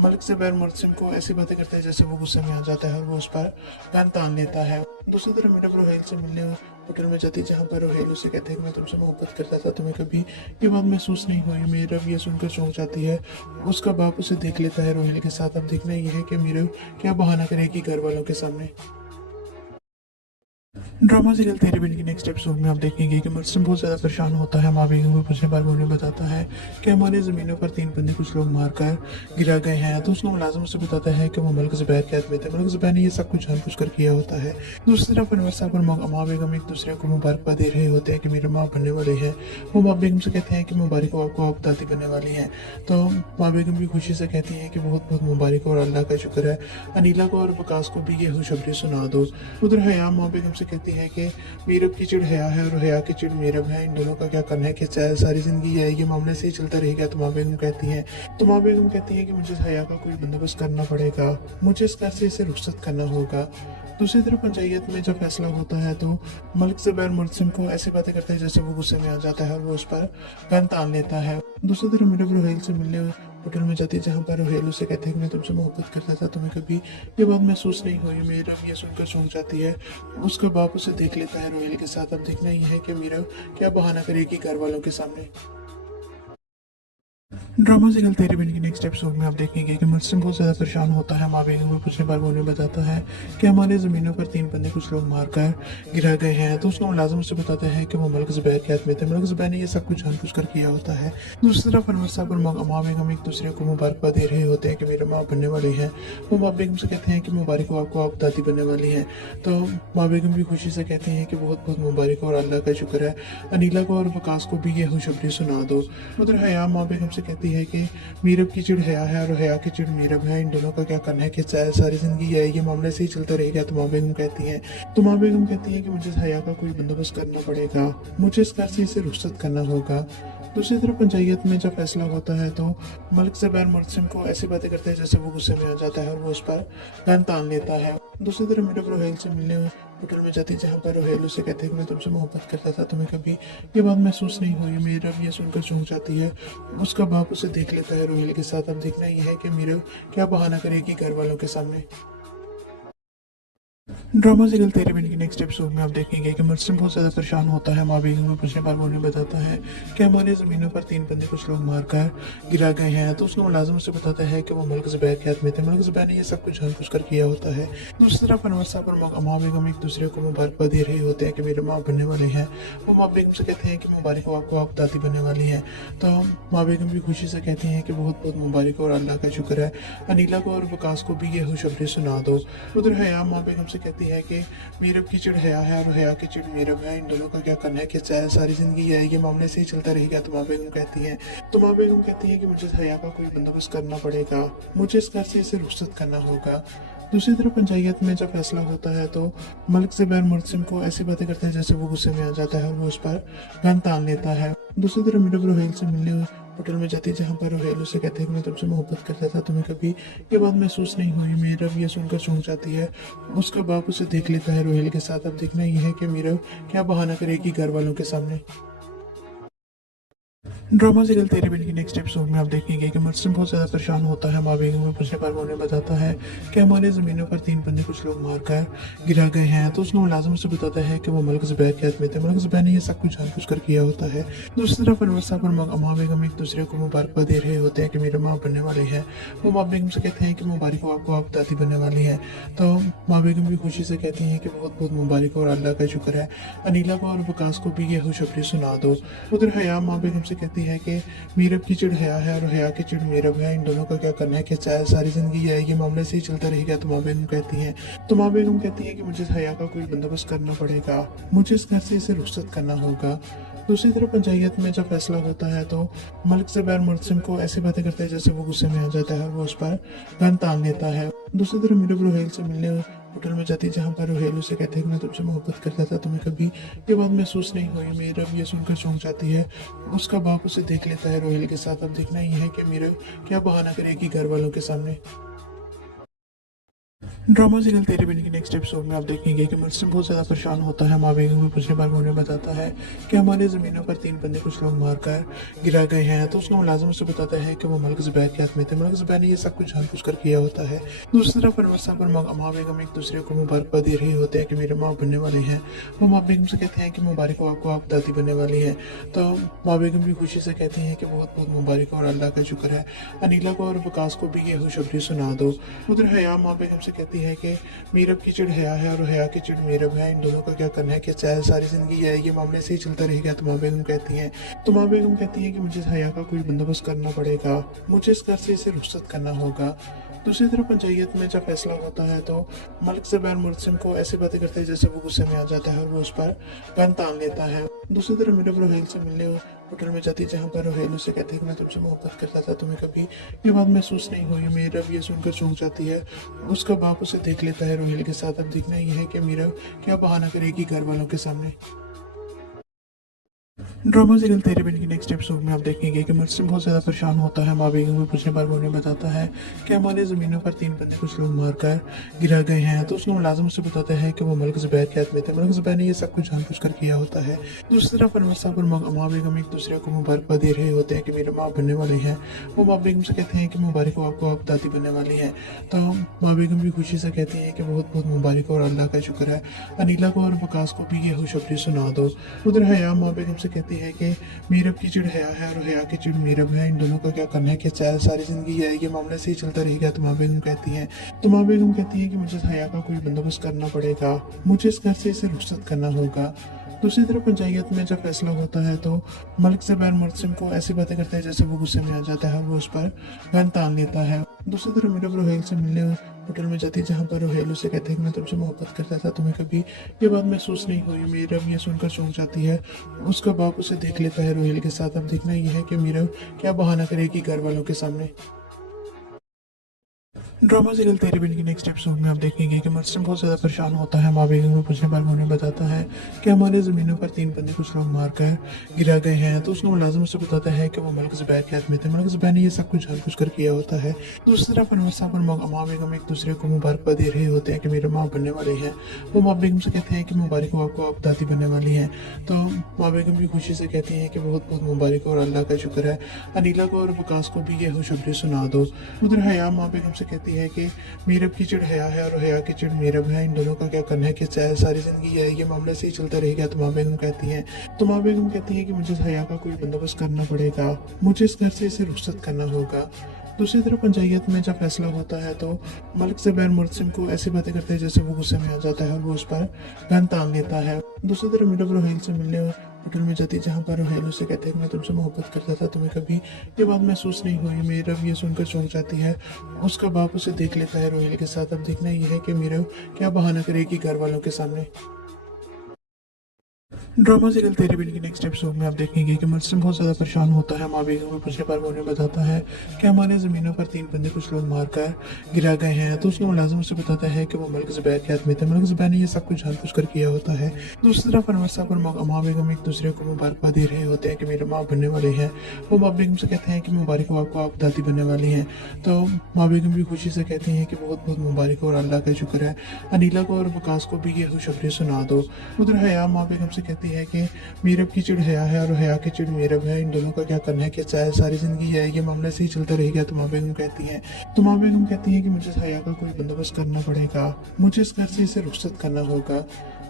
मलिक ज़ुबैर मुर्सिम को ऐसी बातें करते हैं जैसे वो गुस्से में आ जाता है और वो उस पर गन तान लेता है। दूसरी तरफ मीरब रोहेल से मिलने होटल में जाती है जहाँ पर रोहेल उसे कहते हैं कि मैं तुमसे मोहब्बत करता था, तुम्हें कभी ये बात महसूस नहीं हुई। मीरब ये सुनकर चौंक जाती है। उसका बाप उसे देख लेता है रोहेल के साथ। अब देखना ये है कि मीरब क्या बहाना करेगी घर वालों के सामने। ड्रामा सीरियल तेरे बिल की नेक्स्ट एपिसोड में आप देखेंगे कि मुर्सिम बहुत ज़्यादा परेशान होता है। माँ बेगम को पूछने पर वो उन्हें बताता है कि हमारे ज़मीनों पर 3 बंदे कुछ लोग मारकर गिरा गए हैं। तो उसका मुलाजिम उसे बताता है कि वो मलिक ज़ुबैर के हाथ में थे। मलिक ज़ुबैर ने ये सब कुछ जानबूझकर किया होता है। दूसरी तरफ अनवर साहब और माँ बेगम एक दूसरे को मुबारकबाद दे रहे होते हैं कि मेरे माँ बनने वाले हैं। वो माँ बेगम से कहते हैं कि मुबारक हो आपको, आप दादी बनने वाली हैं। तो माँ बेगम भी खुशी से कहती हैं कि बहुत बहुत मुबारक हो और अल्लाह का शुक्र है। अनीला को और वकास को भी ये खुशखबरी सुना दो। उधर हया माँ बेगम से कहती है कि मीरब की चिड़ हया है और हया की चिड़ मीरब है, इन दोनों का क्या करना है कि चाहे सारी जिंदगी ये मामले से ही चलता रहेगा। तो माँ बेगम कहती है कि मुझे हया का कोई बंदोबस्त करना पड़ेगा, मुझे इस घर से इसे रुखसत करना होगा। दूसरी तरफ पंचायत में जब फैसला होता है तो मलिक ज़ुबैर मुर्तसिम को ऐसी बातें करते हैं जैसे वो गुस्से में आ जाता है और वो उस पर गन तान लेता है। दूसरी तरफ मीरब रोहेल से मिलने होटल में जाती है, जहाँ पर रोहेल उसे कहते हैं कि मैं तुमसे मोहब्बत करता था, तुम्हें कभी ये बात महसूस नहीं हुई। मीरब ये सुनकर चौंक जाती है। उसका बाप उसे देख लेता है रोहेल के साथ। अब देखना ये है कि मीरब क्या बहाना करेगी घर वालों के सामने। ड्रामा सीरियल तेरे बिन की नेक्स्ट एपिसोड में आप देखेंगे कि मुर्तसिम बहुत ज़्यादा परेशान होता है। माँ बेगम को पूछने पर वो उन्हें बताता है कि हमारे ज़मीनों पर 3 बंदे कुछ लोग मारकर गिरा गए हैं। तो उसका मुलाजिम उसे बताता है कि वो मलिक ज़ुबैर के हाथ में थे, मलिक ज़ुबैर ने ये सब कुछ जानबूझ कर किया होता है। दूसरी तरफ अनवर साहब और माँ बेगम एक दूसरे को मुबारकबाद दे रहे होते हैं कि मेरे माँ बनने वाले हैं। वो माँ बेगम से कहते हैं कि मुबारक हो आपको, आप दादी बनने वाली हैं। तो माँ बेगम भी खुशी से कहती हैं कि बहुत बहुत मुबारक हो और अल्लाह का शुक्र है, अनीला को और वकास को भी ये खुशखबरी सुना दो। उधर हया माँ बेगम से कहती है कि मीरब की चिड़ हया है और हया की चिड़ मीरब है, इन दोनों का क्या करना है कि चाहे सारी जिंदगी ये मामले से ही चलता रहेगा। तो माँ बेगम कहती है कि मुझे हया का कोई बंदोबस्त करना पड़ेगा, मुझे इस घर से इसे रुखसत करना होगा। दूसरी तरफ पंचायत में जब फैसला होता है तो मलिक ज़ुबैर मुर्तसिम को ऐसी बातें करते हैं जैसे वो गुस्से में आ जाता है और वो उस पर गन तान लेता है। दूसरी तरफ मीरब रोहेल से मिलने होटल में जाती है, जहाँ पर रोहेल उसे कहते हैं कि मैं तुमसे मोहब्बत करता था, तुम्हें कभी ये बात महसूस नहीं हुई। मीरब ये सुनकर चौंक जाती है। उसका बाप उसे देख लेता है रोहेल के साथ। अब देखना यह है कि मीरब क्या बहाना करेगी घर वालों के सामने। ड्रामा सीरियल तेरे बिन की नेक्स्ट एपिसोड में आप देखेंगे कि मुर्तसिम बहुत ज़्यादा परेशान होता है। माँ बेगम को पूछने पर वो उन्हें बताता है कि हमारे ज़मीनों पर 3 बंदे कुछ लोग मारकर गिरा गए हैं। तो उसका मुलाजिम उसे बताता है कि वो मलिक ज़ुबैर के हाथ में थे, मलिक ज़ुबैर ने ये सब कुछ जानबूझ कर किया होता है। दूसरी तरफ अनवर साहब और माँ बेगम एक दूसरे को मुबारकबाद दे रहे होते हैं कि मेरे माँ बनने वाले हैं। वो माँ बेगम से कहते हैं कि मुबारक हो आपको, आप दादी बनने वाली हैं। तो माँ बेगम भी खुशी से कहती हैं कि बहुत बहुत मुबारक हो और अल्लाह का शुक्र है, अनीला को और वकास को भी ये खुशखबरी सुना दो। उधर हया माँ बेगम से कहती है कि मीरब की चिड़ हया है और हया की चिड़ मीरब है, इन दोनों का क्या करना है कि चाहे सारी जिंदगी ये मामले से ही चलता रहेगा। तो माँ बेगम कहती है कि मुझे हया का कोई बंदोबस्त करना पड़ेगा, मुझे इस घर से इसे रुखसत करना होगा। दूसरी तरफ पंचायत में जब फैसला होता है तो मलिक ज़ुबैर मुर्तसिम को ऐसी बातें करते हैं जैसे वो गुस्से में आ जाता है और वो उस पर गन तान लेता है। दूसरी तरफ मीरब रोहेल से मिलने होटल में जाती है, जहाँ पर रोहेल उसे कहते हैं कि मैं तुमसे मोहब्बत करता था, तुम्हें कभी ये बात महसूस नहीं हुई। मीरब ये सुनकर चौंक जाती है। उसका बाप उसे देख लेता है रोहेल के साथ। अब देखना यह है कि मीरब क्या बहाना करेगी घर वालों के सामने। ड्रामा सीरियल तेरे बिन की नेक्स्ट एपिसोड में आप देखेंगे कि मुर्तसिम बहुत ज़्यादा परेशान होता है। माँ बेगम को पूछने पर वो उन्हें बताता है कि हमारे ज़मीनों पर 3 बंदे कुछ लोग मारकर गिरा गए हैं। तो उसका मुलाजिम उसे बताता है कि वो मलिक ज़ुबैर के हाथ में थे, मलिक ज़ुबैर ने ये सब कुछ जानबूझ कर किया होता है। दूसरी तरफ अनवर साहब और माँ बेगम एक दूसरे को मुबारकबाद दे रहे होते हैं कि मेरे माँ बनने वाले हैं। वो माँ बेगम से कहते हैं कि मुबारक हो आपको, आप दादी बनने वाली हैं। तो माँ बेगम भी खुशी से कहती हैं कि बहुत बहुत मुबारक हो और अल्लाह का शुक्र है, अनीला को और वकास को भी ये खुशखबरी सुना दो। उधर हया माँ बेगम से कहती है कि मीरब की चिड़ हया है और हया की चिड़ मीरब है, इन दोनों का क्या करना है कि चाहे सारी जिंदगी ये मामले से ही चलता रहेगा। तो माँ बेगम कहती है कि मुझे हया का कोई बंदोबस्त करना पड़ेगा, मुझे इस घर से इसे रुखसत करना होगा। दूसरी तरफ पंचायत में जब फैसला होता है तो मलिक ज़ुबैर मुर्तसिम को ऐसी बातें करते हैं जैसे वो गुस्से में आ जाता है और वो उस पर गन तान लेता है। दूसरी तरफ मीरब रोहेल से मिलने होटल में जाती है, जहाँ पर रोहेल उसे कहते हैं कि मैं तुमसे मोहब्बत करता था, तुम्हें कभी ये बात महसूस नहीं हुई। मीरब ये सुनकर चौंक जाती है। उसका बाप उसे देख लेता है रोहेल के साथ। अब देखना यह है कि मीरब क्या बहाना करेगी घर वालों के सामने। ड्रामा सीरियल तेरे बिन की नेक्स्ट एपिसोड में आप देखेंगे कि मुर्तसिम बहुत ज़्यादा परेशान होता है। माँ बेगम को पूछने पर वो उन्हें बताता है कि हमारे ज़मीनों पर 3 बंदे कुछ लोग मारकर गिरा गए हैं। तो उसका मुलाजिम उसे बताता है कि वो मलिक ज़ुबैर के हाथ में थे, मलिक ज़ुबैर ने ये सब कुछ जानबूझ कर किया होता है। दूसरी तरफ अनवर साहब और माँ बेगम एक दूसरे को मुबारकबाद दे रहे होते हैं कि मेरे माँ बनने वाले हैं। वो माँ बेगम से कहते हैं कि मुबारक हो आपको, आप दादी बनने वाली हैं। तो माँ बेगम भी खुशी से कहती हैं कि बहुत बहुत मुबारक हो और अल्लाह का शुक्र है, अनीला को और वकास को भी ये खुशखबरी सुना दो। उधर हया माँ बेगम से कहती है कि मीरब की चिड़ हया है और हया की चिड़ मीरब है, इन दोनों का क्या करना है कि चाहे सारी जिंदगी ये मामले से ही चलता रहेगा। तो माँ बेगम कहती है कि मुझे हया का कोई बंदोबस्त करना पड़ेगा, मुझे इस घर से इसे रुखसत करना होगा। दूसरी तरफ पंचायत में जब फैसला होता है तो मलिक ज़ुबैर मुर्तसिम को ऐसी बातें करते हैं जैसे वो गुस्से में आ जाता है और वो उस पर गन तान लेता है। दूसरी तरफ मीरब रोहेल से मिलने होटल में जाती जहाँ पर रोहेल उसे कहते हैं कि मैं तुमसे मोहब्बत करता था, तुम्हें कभी ये बात महसूस नहीं हुई। मीरा ये सुनकर चौंक जाती है। उसका बाप उसे देख लेता है रोहेल के साथ। अब देखना यह है कि मीरा क्या बहाना करेगी घर वालों के सामने। ड्रामा सीरियल तेरे बिन की नेक्स्ट एपिसोड में आप देखेंगे कि मुर्सिम बहुत ज़्यादा परेशान होता है। माँ बेगम को पूछने पर वो उन्हें बताता है कि हमारे ज़मीनों पर 3 बंदे कुछ लोग मारकर गिरा गए हैं। तो उसका मुलाजिम उसे बताता है कि वो मलिक ज़ुबैर के हाथ में थे। मलिक ज़ुबैर ने ये सब कुछ जानबूझ कर किया होता है। दूसरी तरफ अनवर साहब और माँ बेगम एक दूसरे को मुबारकबाद दे रहे होते हैं कि मेरे माँ बनने वाली हैं। वो माँ बेगम से कहते हैं कि मुबारक हो आपको, आप दादी बनने वाली हैं। तो माँ बेगम भी खुशी से कहती हैं कि बहुत बहुत मुबारक और अल्लाह का शुक्र है। अनिला को और वकास को भी ये खुशखबरी सुना दो। उधर हया माँ बेगम से कहती है कि मीरब की चिड़ हया है और हया की चिड़ मीरब है, इन दोनों का क्या करना है कि चाहे सारी जिंदगी ये मामला से ही चलता रहेगा। तो माँ बेगम कहती है कि मुझे हया का कोई बंदोबस्त करना पड़ेगा, मुझे इस घर से इसे रुखसत करना होगा। दूसरी तरफ पंचायत में जब फैसला होता है तो मलिक ज़ुबैर मुर्सिम को ऐसी बातें करता है जैसे वो गुस्से में आ जाता है और वो उस पर गन तान लेता है। दूसरी तरफ मीरब रोहेल से मिलने होटल में जाती जहाँ पर रोहेल उसे कहते हैं कि मैं तुमसे मोहब्बत करता था, तुम्हें कभी ये बात महसूस नहीं हुई। मीरब ये सुनकर चौंक जाती है। उसका बाप उसे देख लेता है रोहेल के साथ। अब देखना यह है कि मीरब क्या बहाना करेगी घर वालों के सामने। ड्रामा सीरियल तेरे बिन की नेक्स्ट एपिसोड में आप देखेंगे कि मुर्सिम बहुत ज़्यादा परेशान होता है। माँ बेगम को पूछने पर उन्हें बताता है कि हमारे ज़मीनों पर 3 बंदे कुछ लोग मारकर गिरा गए हैं। तो उसका मुलाजिम उसे बताता है कि वो मलिक ज़ुबैर के हाथ में थे। मलिक ज़ुबैर ने ये सब कुछ जानबूझ कर किया होता है। दूसरी तरफ अनवर साहब और माँ बेगम एक दूसरे को मुबारकबाद दे रहे होते हैं कि मेरे माँ बनने वाले हैं। वो माँ बेगम से कहते हैं कि मुबारक हो आपको, आप दादी बनने वाली हैं। तो माँ बेगम भी खुशी से कहती हैं कि बहुत बहुत मुबारक और अल्लाह का शुक्र है। अनिला को और वकास को भी ये खुशखबरी सुना दो। उधर हया माँ बेगम से कहती है कि मीरब की चिड़ हया है और हया की चिड़ मीरब है, इन दोनों का क्या करना है कि चाहे सारी जिंदगी ये मामला से ही चलता रहेगा। तो माँ बेगम कहती है कि मुझे हया का कोई बंदोबस्त करना पड़ेगा, मुझे इस घर से इसे रुखसत करना होगा। दूसरी तरफ पंचायत में जब फैसला होता है तो मलिक ज़ुबैर मुर्सिम को ऐसी बातें करते हैं जैसे वो गुस्से में आ जाता है और वो उस पर गन तान लेता है। दूसरी तरफ मीरब रोहेल से मिलने होटल में जाती जहाँ पर रोहेल उसे कहते हैं कि मैं तुमसे मोहब्बत करता था, तुम्हें कभी ये बात महसूस नहीं हुई। मीरब ये सुनकर चौंक जाती है। उसका बाप उसे देख लेता है रोहेल के साथ। अब देखना यह है कि मीरब क्या बहाना करेगी घर वालों के सामने। ड्रामा सीरियल तेरे बिन की नेक्स्ट एपिसोड में आप देखेंगे कि मुर्सिम बहुत ज़्यादा परेशान होता है। माँ बेगम को पूछने पर वो उन्हें बताता है कि हमारे ज़मीनों पर 3 बंदे कुछ लोग मारकर गिरा गए हैं। तो उसका मुलाजिम उसे बताता है कि वो मलिक ज़ुबैर के हाथ में थे। मलिक ज़ुबैर ने ये सब कुछ जानबूझ कर किया होता है। दूसरी तरफ अनवर साहब और माँ बेगम एक दूसरे को मुबारकबाद दे रहे होते हैं कि मेरे माँ बनने वाले हैं। वो माँ बेगम से कहते हैं कि मुबारक हो आपको, आप दादी बनने वाली हैं। तो माँ बेगम भी खुशी से कहती हैं कि बहुत बहुत मुबारक और अल्लाह का शुक्र है। अनिला को और वकास को भी ये खुशखबरी सुना दो। उधर हया माँ बेगम से कहती है कि मीरब की चिड़ हया है और हया की चिड़ मीरब है, इन दोनों का क्या करना है कि चाहे सारी जिंदगी ये मामला से ही चलता रहेगा। तो माँ बेगम कहती है कि मुझे हया का कोई बंदोबस्त करना पड़ेगा, मुझे इस घर से इसे रुखसत करना होगा।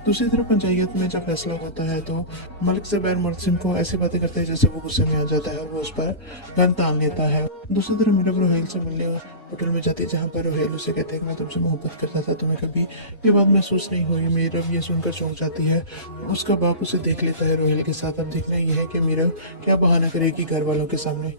दूसरी तरफ पंचायत में जब फैसला होता है तो मलिक ज़ुबैर मुर्सिम को ऐसी बातें करते हैं जैसे वो गुस्से में आ जाता है और वो उस पर गन तान लेता है। दूसरी तरफ मीरब रोहेल से मिलने होटल में जाती जहाँ पर रोहेल उसे कहते हैं कि मैं तुमसे मोहब्बत करता था, तुम्हें कभी ये बात महसूस नहीं हुई। मीरब ये सुनकर चौंक जाती है। उसका बाप उसे देख लेता है रोहेल के साथ। अब देखना यह है कि मीरब क्या बहाना करेगी घर वालों के सामने।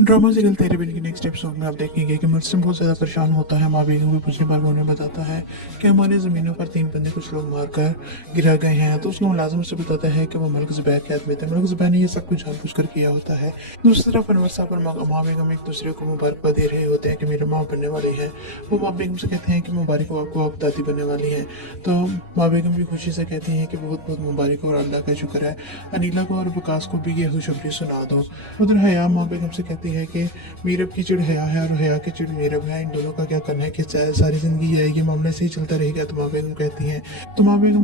ड्रामा सीरियल तेरे बिन की नेक्स्ट एपिसोड में आप देखेंगे कि मुर्सिम बहुत ज़्यादा परेशान होता है। माँ बेगम को पूछने पर वो उन्हें बताता है कि हमारे ज़मीनों पर 3 बंदे कुछ लोग मारकर गिरा गए हैं। तो उसका मुलाजिम उसे बताता है कि वो मलिक ज़ुबैर के हाथ में थे। मलिक ज़ुबैर ने ये सब कुछ जानबूझ कर किया होता है। दूसरी तरफ अनवर साहब और माँ बेगम एक दूसरे को मुबारकबाद दे रहे होते हैं कि मेरे माँ बनने वाली हैं। वो माँ बेगम से कहते हैं कि मुबारक हो आपको, आप दादी बनने वाली हैं। तो माँ बेगम भी खुशी से कहती हैं कि बहुत बहुत मुबारक और अल्लाह का शुक्र है। अनिला को और वकास को भी ये खुशखबरी सुना दो। उधर हया माँ बेगम से कहती है कि मीरब की चिड़ हया है और हया की चिड़ मीरब है, इन दोनों का क्या करना है कि चाहे सारी जिंदगी ये मामला से ही चलता रहेगा। तो माँ बेगम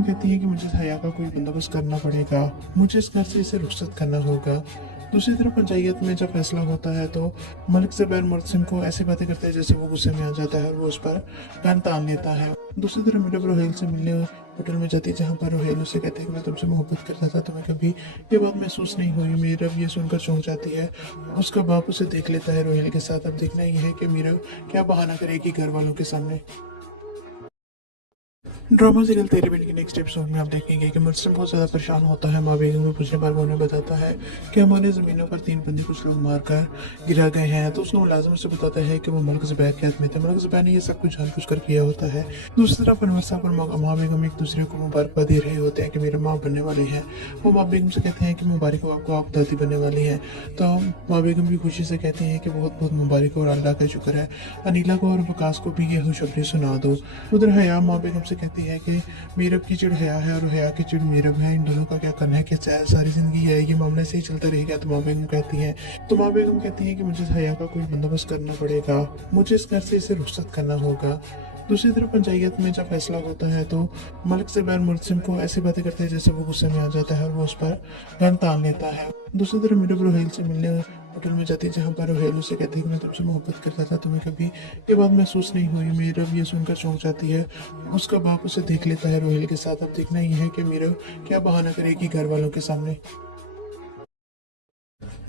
कहती है कि मुझे हया का कोई बंदोबस्त करना पड़ेगा, मुझे इस घर से इसे रुखसत करना होगा। दूसरी तरफ पंचायत में जब फैसला होता है तो मलिक ज़ुबैर मुर्सिम को ऐसी बातें करते हैं जैसे वो गुस्से में आ जाता है और वो उस पर गन तान लेता है। दूसरी तरफ मीरब रोहेल से मिलने होटल में जाती जहाँ पर रोहेल उसे कहते हैं कि मैं तुमसे मोहब्बत करता था, तुम्हें कभी ये बात महसूस नहीं हुई। मीरब ये सुनकर चौंक जाती है। उसका बाप उसे देख लेता है रोहेल के साथ। अब देखना यह है कि मीरब क्या बहाना करेगी घर वालों के सामने। ड्रामा सीरियल तेरे बिन के नेक्स्ट एपिसोड में आप देखेंगे कि मुझसे बहुत ज़्यादा परेशान होता है। माँ बेगम में पूछने पर वो उन्हें बताता है कि हमारे ज़मीनों पर 3 बंदे कुछ लोग मारकर गिरा गए हैं। तो उसको मुलाजिम उससे बताता है कि वो मलक ज़ुबैर के हाथ में थे। मलक ज़ुबैर ने ये सब कुछ जानबूझ कर किया होता है। दूसरी तरफ अनवर साहब और माँ बेगम एक दूसरे को मुबारकबाद दे रहे होते हैं कि मेरे माँ बनने वाली हैं। वो माँ बेगम से कहते हैं कि मुबारक हो आपको, आप दादी बनने वाली हैं। तो माँ बेगम भी खुशी से कहती हैं कि बहुत बहुत मुबारक हो और अल्लाह का शुक्र है। अनीला को और वकास को भी ये खुशखबरी सुना दो। उधर हया माँ बेगम से कहती है कि मीरब की चिड़ हया है और हया की चिड़ मीरब है, इन दोनों का क्या करना है कि सारी जिंदगी है ये मामला से ही चलता रहेगा। तो माँ बेगम कहती है कि मुझे हया का कोई बंदोबस्त करना पड़ेगा, मुझे इस घर से इसे रुखसत करना होगा। दूसरी तरफ पंचायत में जब फैसला होता है तो मलिक ज़ुबैर मुर्सिम को ऐसी बातें करते हैं जैसे वो गुस्से में आ जाता है और वो उस पर गन तान लेता है। दूसरी तरफ मीरब रोहेल से मिलने होटल में जाती है, जहाँ पर रोहेल उसे कहती है कि मैं तुमसे मोहब्बत करता था, तुम्हें कभी ये बात महसूस नहीं हुई। मीरब ये सुनकर चौंक जाती है। उसका बाप उसे देख लेता है रोहेल के साथ। अब देखना ये है कि मीरब क्या बहाना करेगी घर वालों के सामने।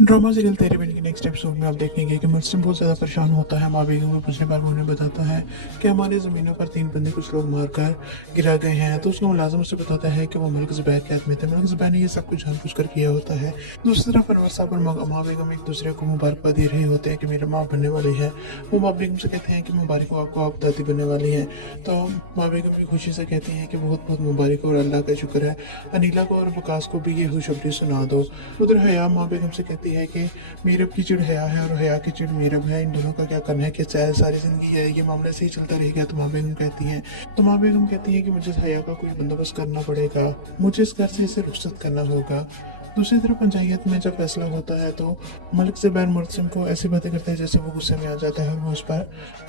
ड्रामा सीरियल तेरे बिन के नेक्स्ट एपिसोड में आप देखेंगे कि मुझसे बहुत ज़्यादा परेशान होता है। माँ बेगम को पूछने पर वो उन्हें बताता है कि हमारी ज़मीनों पर 3 बंदे कुछ लोग मारकर गिरा गए हैं। तो उसको मुलाजिम उससे बताता है कि वो मलक ज़ुबैर के हाथ में थे। मलक ज़ुबैर ने ये सब कुछ जानबूझ कर किया होता है। दूसरी तरफ अनवर साहब और माँ बेगम एक दूसरे को मुबारकबाद दे रहे होते हैं कि मेरे माँ बनने वाली है। वो माँ बेगम से कहते हैं कि मुबारक हो आपको, आप दादी बनने वाली हैं। तो माँ बेगम भी खुशी से कहती हैं कि बहुत बहुत मुबारक हो और अल्लाह का शुक्र है। अनीला को और वकास को भी ये खुशखबरी सुना दो। उधर हया माँ बेगम से कहती है कि मीरब की चिड़ हया है और हया की चिड़ मीरब है, इन दोनों का क्या करना है कि सारी जिंदगी है ये मामला से ही चलता रहेगा। तो माँ बेगम कहती है कि मुझे हया का कोई बंदोबस्त करना पड़ेगा, मुझे इस घर से इसे रुखसत करना होगा। दूसरी तरफ पंचायत में जब फैसला होता है तो मलिक ज़ुबैर मुर्सिम को ऐसी बातें करते हैं जैसे वो गुस्से में आ जाता है और वो उस पर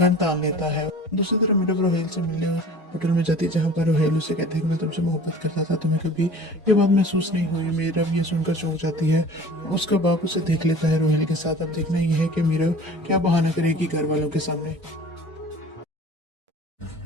गन तान लेता है। दूसरी तरफ मीरब रोहेल से मिलने होटल में जाती है, जहाँ पर रोहेल उसे कहते हैं कि मैं तुमसे मोहब्बत करता था, तुम्हें कभी ये बात महसूस नहीं हुई। मीरब ये सुनकर चौंक जाती है। उसका बाप उसे देख लेता है रोहेल के साथ। अब देखना ये है कि मीरब क्या बहाना करेगी घर वालों के सामने।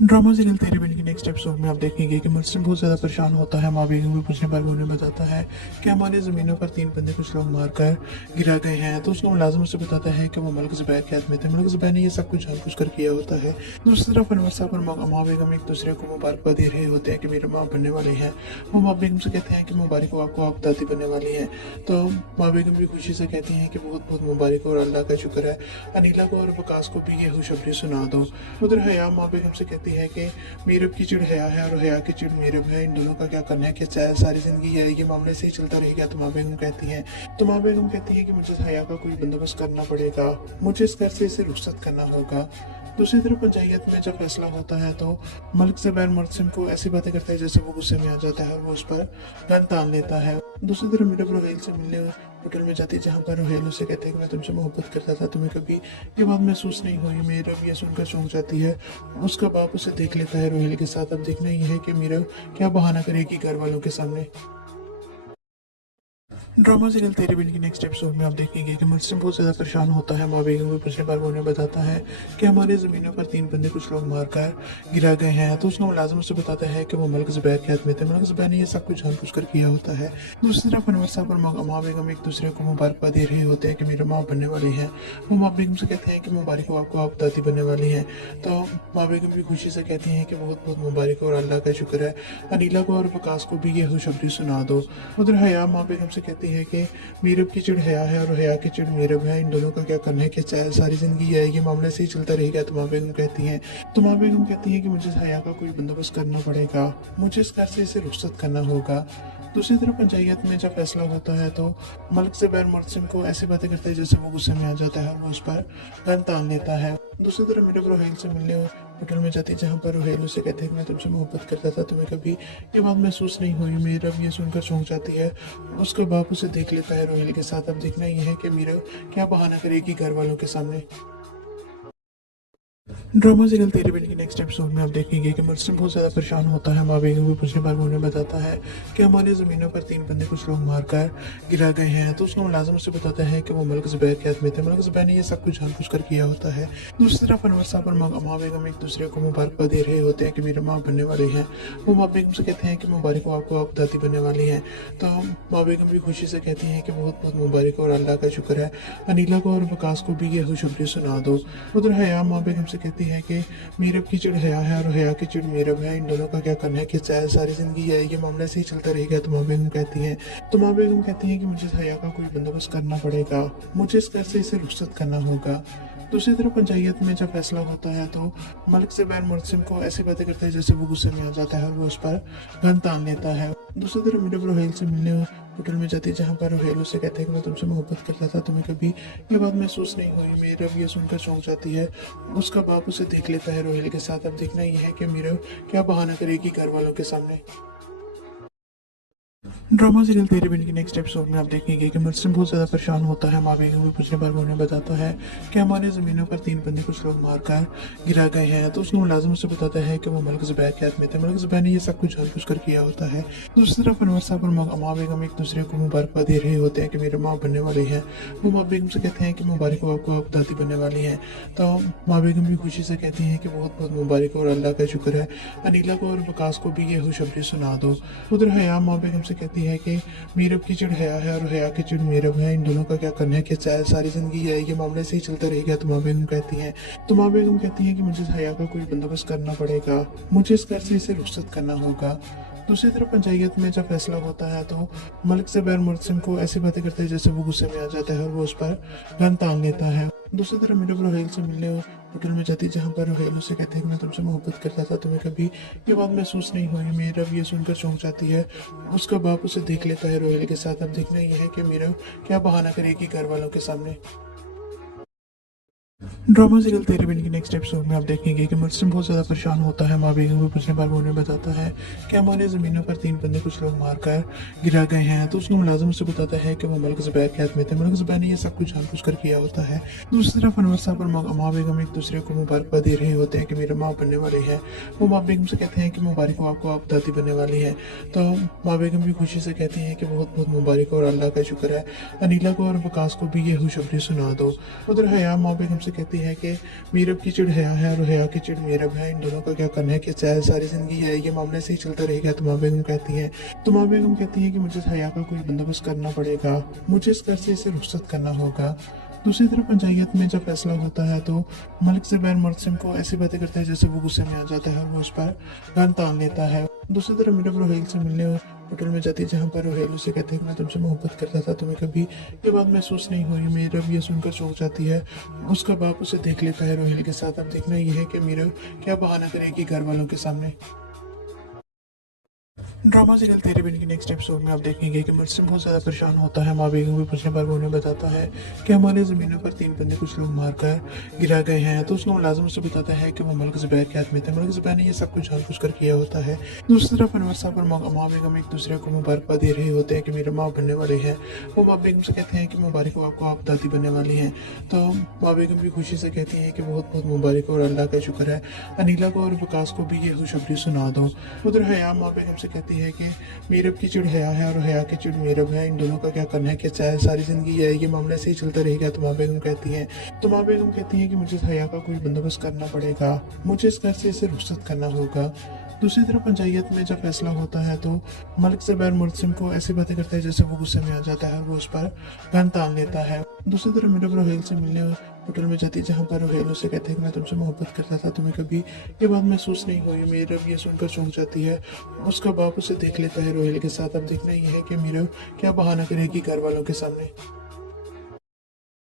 ड्रामा सीरियल तेरे बिन के नेक्स्ट एपिसोड में आप देखेंगे कि मुर्सिम बहुत ज़्यादा परेशान होता है। माँ बेगम को पूछने पर वो उन्हें बताता है कि हमारी ज़मीनों पर 3 बंदे कुछ लोग मारकर गिरा गए हैं। तो उसको मुलाजिम उससे बताता है कि वो मलक ज़ुबैर के हाथ में थे। मलक ज़ुबैर ने ये सब कुछ जानबूझ कर किया होता है। दूसरी तरफ अनवर साहब और माँ बेगम एक दूसरे को मुबारकबाद दे रहे होते हैं कि मेरे माँ बनने वाली हैं। वो माँ बेगम से कहते हैं कि मुबारक हो आपको, आप दादी बनने वाली हैं। तो माँ बेगम भी खुशी से कहती हैं कि बहुत बहुत मुबारक हो और अल्लाह का शुक्र है। अनीला को और वकास को भी ये खुशखबरी सुना दो। उधर हया माँ बेगम से कहती है कि मीरब की चिड़ हया है और हया की चिड़ मीरब है, इन दोनों का क्या करना है कि सारी जिंदगी है ये मामले से ही चलता रहेगा। तो माँ बेगम कहती है कि मुझे हया का कोई बंदोबस्त करना पड़ेगा, मुझे इस घर से इसे रुखसत करना होगा। दूसरी तरफ पंचायत में जब फैसला होता है तो मलिक ज़ुबैर मुर्सिम को ऐसी बातें करता है जैसे वो गुस्से में आ जाता है और वो उस पर गन तान लेता है। दूसरी तरफ मीरब रोहेल से मिलने होटल में जाती है, जहाँ पर रोहेल उसे कहते हैं कि मैं तुमसे मोहब्बत करता था, तुम्हें कभी ये बात महसूस नहीं हुई। मीरब ये सुनकर चौंक जाती है। उसका बाप उसे देख लेता है रोहेल के साथ। अब देखना ये है कि मीरब क्या बहाना करेगी घर वालों के सामने। ड्रामा सीरियल तेरे बिन के नेक्स्ट एपिसोड में आप देखेंगे कि मुझसे बहुत ज़्यादा परेशान होता है। माँ बेगम को पूछने पर वो उन्हें बताता है कि हमारे ज़मीनों पर 3 बंदे कुछ लोग मारकर गिरा गए हैं। तो उसको मुलाजिम उससे बताता है कि वो मलक ज़ुबैर के हाथ में थे। मलक ज़ुबैर ने ये सब कुछ जानबूझ कर किया होता है। दूसरी तरफ अनवर साहब और माँ बेगम एक दूसरे को मुबारकबाद दे रहे होते हैं कि मेरे माँ बनने वाली हैं। वो माँ बेगम से कहते हैं कि मुबारक हो आपको, आप दादी बनने वाली हैं। तो माँ बेगम भी खुशी से कहती हैं कि बहुत बहुत मुबारक हो और अल्लाह का शुक्र है। अनीला को और वकास को भी ये खुशखबरी सुना दो। उधर हया माँ बेगम से कहती है कि मीरब की चिड़ हया है और हया की चिड़ मीरब है, इन दोनों का क्या करना है कि सारी जिंदगी है ये मामले से ही चलता रहेगा। तो माँ बेगम कहती है कि मुझे हया का कोई बंदोबस्त करना पड़ेगा, मुझे इस घर से इसे रुखसत करना होगा। दूसरी तरफ पंचायत में जब फैसला होता है तो मलिक ज़ुबैर मुर्सिम को ऐसी बातें करते हैं जैसे वो गुस्से में आ जाता है और वो उस पर गन तान लेता है। दूसरी तरफ मीरब रोहेल से मिलने होटल में जाती है, जहाँ पर रोहेल उसे कहते हैं कि मैं तुमसे मोहब्बत करता था, तुम्हें कभी ये बात महसूस नहीं हुई। मीरब ये सुनकर चौंक जाती है। उसका बाप उसे देख लेता है रोहेल के साथ। अब देखना ये है कि मीरब क्या बहाना करेगी घर वालों के सामने। ड्रामा सीरियल तेरे बिन के नेक्स्ट एपिसोड में आप देखेंगे कि मुर्सिम बहुत ज़्यादा परेशान होता है। माँ बेगम को पूछने पर वो उन्हें बताता है कि हमारी ज़मीनों पर 3 बंदे कुछ लोग मारकर गिरा गए हैं। तो उसको मुलाजिम उससे बताता है कि वो मलक ज़ुबैर के हाथ में थे। मलक ज़ुबैर ने ये सब कुछ जानबूझ कर किया होता है। दूसरी तरफ अनवर साहब और माँ बेगम एक दूसरे को मुबारकबाद दे रहे होते हैं कि मेरे माँ बनने वाली हैं। वो माँ बेगम से कहते हैं कि मुबारक हो आपको, आप दादी बनने वाली हैं। तो माँ बेगम भी खुशी से कहती हैं कि बहुत बहुत मुबारक हो और अल्लाह का शुक्र है। अनीला को और वकास को भी ये खुशखबरी सुना दो। उधर हया माँ बेगम से कहती कहती है कि मीरब की चिड़ हया है और हया की चिड़ मीरब है, इन दोनों का क्या करना है कि शायद सारी जिंदगी ये मामला ऐसे ही चलता रहेगा। तुमा बेगम कहती है कि मुझे हया का कोई बंदोबस्त करना पड़ेगा, मुझे इस घर से इसे रुखसत करना होगा। दूसरी तरफ पंचायत में जब फैसला होता है तो मलिक ज़ुबैर मुर्सिम को ऐसी बातें करता है जैसे वो गुस्से में आ जाता है और वो उस पर गन तान लेता है। दूसरी तरफ मीरब रोहेल से मिलने होटल में जाती है, जहाँ पर रोहेल उसे कहते हैं कि मैं तुमसे मोहब्बत करता था, तुम्हें कभी ये बात महसूस नहीं हुई। मीरब ये सुनकर चौंक जाती है। उसका बाप उसे देख लेता है रोहेल के साथ। अब देखना यह है कि मीरब क्या बहाना करेगी घर वालों के सामने। ड्रामा सीरियल तेरे बिन के नेक्स्ट एपिसोड में आप देखेंगे कि मुर्सिम बहुत ज़्यादा परेशान होता है। माँ बेगम भी पूछने पर उन्हें बताता है कि हमारे ज़मीनों पर 3 बंदे कुछ लोग मारकर गिरा गए हैं। तो उसका मुलाजिम उसे बताता है कि वो मलिक ज़ुबैर के हाथ में थे। मलिक ज़ुबैर ने ये सब कुछ जानबूझ कर किया होता है। दूसरी तरफ अनवर साहब और माँ बेगम एक दूसरे को मुबारकबाद दे रहे होते हैं कि मेरे माँ बनने वाली है। वो माँ बेगम से कहते हैं कि मुबारक हो, आपको आप दादी बनने वाली हैं। तो माँ बेगम भी खुशी से कहती हैं कि बहुत बहुत मुबारक और अल्लाह का शुक्र है। अनिला को और वकास को भी ये खुशखबरी सुना दो। उधर हया माँ बेगम से कहती है कि मीरब की चिड़ हया है और हया की चिड़ मीरब है, इन दोनों का क्या करना है कि चाहे सारी जिंदगी ये मामले से ही चलता रहेगा। तुमा बेगम कहती है कि मुझे हया का कोई बंदोबस्त करना पड़ेगा, मुझे इस घर से इसे रुखसत करना होगा। दूसरी तरफ पंचायत में जब फैसला होता है तो मलिक ज़ुबैर मुर्सिम को ऐसी बातें करते हैं जैसे वो गुस्से में आ जाता है और वो उस पर गन तान लेता है। दूसरी तरफ मीरब रोहेल से मिलने होटल में जाती है, जहाँ पर रोहेल उसे कहते हैं कि मैं तुमसे मोहब्बत करता था, तुम्हें कभी ये बात महसूस नहीं हुई। मीरब ये सुनकर चौंक जाती है। उसका बाप उसे देख लेता है रोहेल के साथ। अब देखना यह है कि मीरब क्या बहाना करेगी घर वालों के सामने। ड्रामा सीरियल तेरे बिन के नेक्स्ट एपिसोड में आप देखेंगे कि मुर्सिम बहुत ज़्यादा परेशान होता है। माँ बेगम को पूछने पर उन्हें बताता है कि हमारे ज़मीनों पर 3 बंदे कुछ लोग मारकर गिरा गए हैं। तो उसका मुलाजिम उसे बताता है कि वो मलिक ज़ुबैर के हाथ में थे। मलिक ज़ुबैर ने ये सब कुछ जानबूझ कर किया होता है। दूसरी तरफ अनवर साहब और माँ बेगम एक दूसरे को मुबारकबाद दे रहे होते हैं कि मेरे माँ बनने वाली है। वो माँ बेगम से कहते हैं कि मुबारक हो, आपको आप दादी बनने वाली है। तो माँ बेगम भी खुशी से कहती हैं कि बहुत बहुत मुबारक और अल्लाह का शुक्र है। अनिला को और वकास को भी ये खुशखबरी सुना दो। उधर हया माँ बेगम से कहती है कि मीरब की चिड़ हया है और हया की चिड़ मीरब है, इन दोनों का क्या करना है कि चाहे सारी जिंदगी ये मामले से ही चलता रहेगा। तुमा बेगम कहती है कि मुझे हया का कोई बंदोबस्त करना पड़ेगा, मुझे इस घर से इसे रुखसत करना होगा। दूसरी तरफ पंचायत में जब फैसला होता है तो मलिक ज़ुबैर मुर्सिम को ऐसी बातें करता है जैसे वो गुस्से में आ जाता है और वो उस पर गन तान लेता है। दूसरी तरफ मीरब रोहेल से मिलने होटल में जाती है, जहाँ पर रोहेल उसे कहते हैं कि मैं तुमसे मोहब्बत करता था, तुम्हें कभी ये बात महसूस नहीं हुई। मीरब ये सुनकर चौंक जाती है। उसका बाप उसे देख लेता है रोहेल के साथ। अब देखना यह है कि मीरब क्या बहाना करेगी घर वालों के सामने। ड्रामा सीरियल तेरे बिन के नेक्स्ट एपिसोड में आप देखेंगे कि मुर्सिम बहुत ज़्यादा परेशान होता है। माँ बेगम को पूछने पर उन्हें बताता है कि हमारे ज़मीनों पर 3 बंदे कुछ लोग मारकर गिरा गए हैं। तो उसका मुलाजिम उसे बताता है कि वो मलिक ज़ुबैर के हाथ में थे। मलिक ज़ुबैर ने ये सब कुछ जानबूझ कर किया होता है। दूसरी तरफ अनवर साहब और माँ बेगम एक दूसरे को मुबारकबाद दे रहे होते हैं कि मेरे माँ बनने वाले हैं। वो माँ बेगम से कहते हैं कि मुबारक हो, आपको आप दादी बनने वाली हैं। तो माँ बेगम भी खुशी से कहती हैं कि बहुत बहुत मुबारक और अल्लाह का शुक्र है। अनिला को और वकास को भी ये खुशखबरी सुना दो। उधर हया माँ बेगम से कहती है कि मीरब की चिड़ हया है और हया की चिड़ मीरब है, इन दोनों का क्या करना है कि चाहे सारी जिंदगी ये मामले से ही चलता रहेगा। तुमा बेगम कहती है कि मुझे हया का कोई बंदोबस्त करना पड़ेगा, मुझे इस घर से इसे रुखसत करना होगा। दूसरी तरफ पंचायत में जब फैसला होता है तो मलिक ज़ुबैर मुर्सिम को ऐसी बातें करता है जैसे वो गुस्से में आ जाता है और वो उस पर गन तान लेता है। दूसरी तरफ मीरब रोहेल से मिलने होटल में जाती है, जहाँ पर रोहेल उसे कहते हैं कि मैं तुमसे मोहब्बत करता था, तुम्हें कभी ये बात महसूस नहीं हुई। मीरब ये सुनकर चौंक जाती है। उसका बाप उसे देख लेता है रोहेल के साथ। अब देखना यह है कि मीरब क्या बहाना करेगी घर वालों के सामने।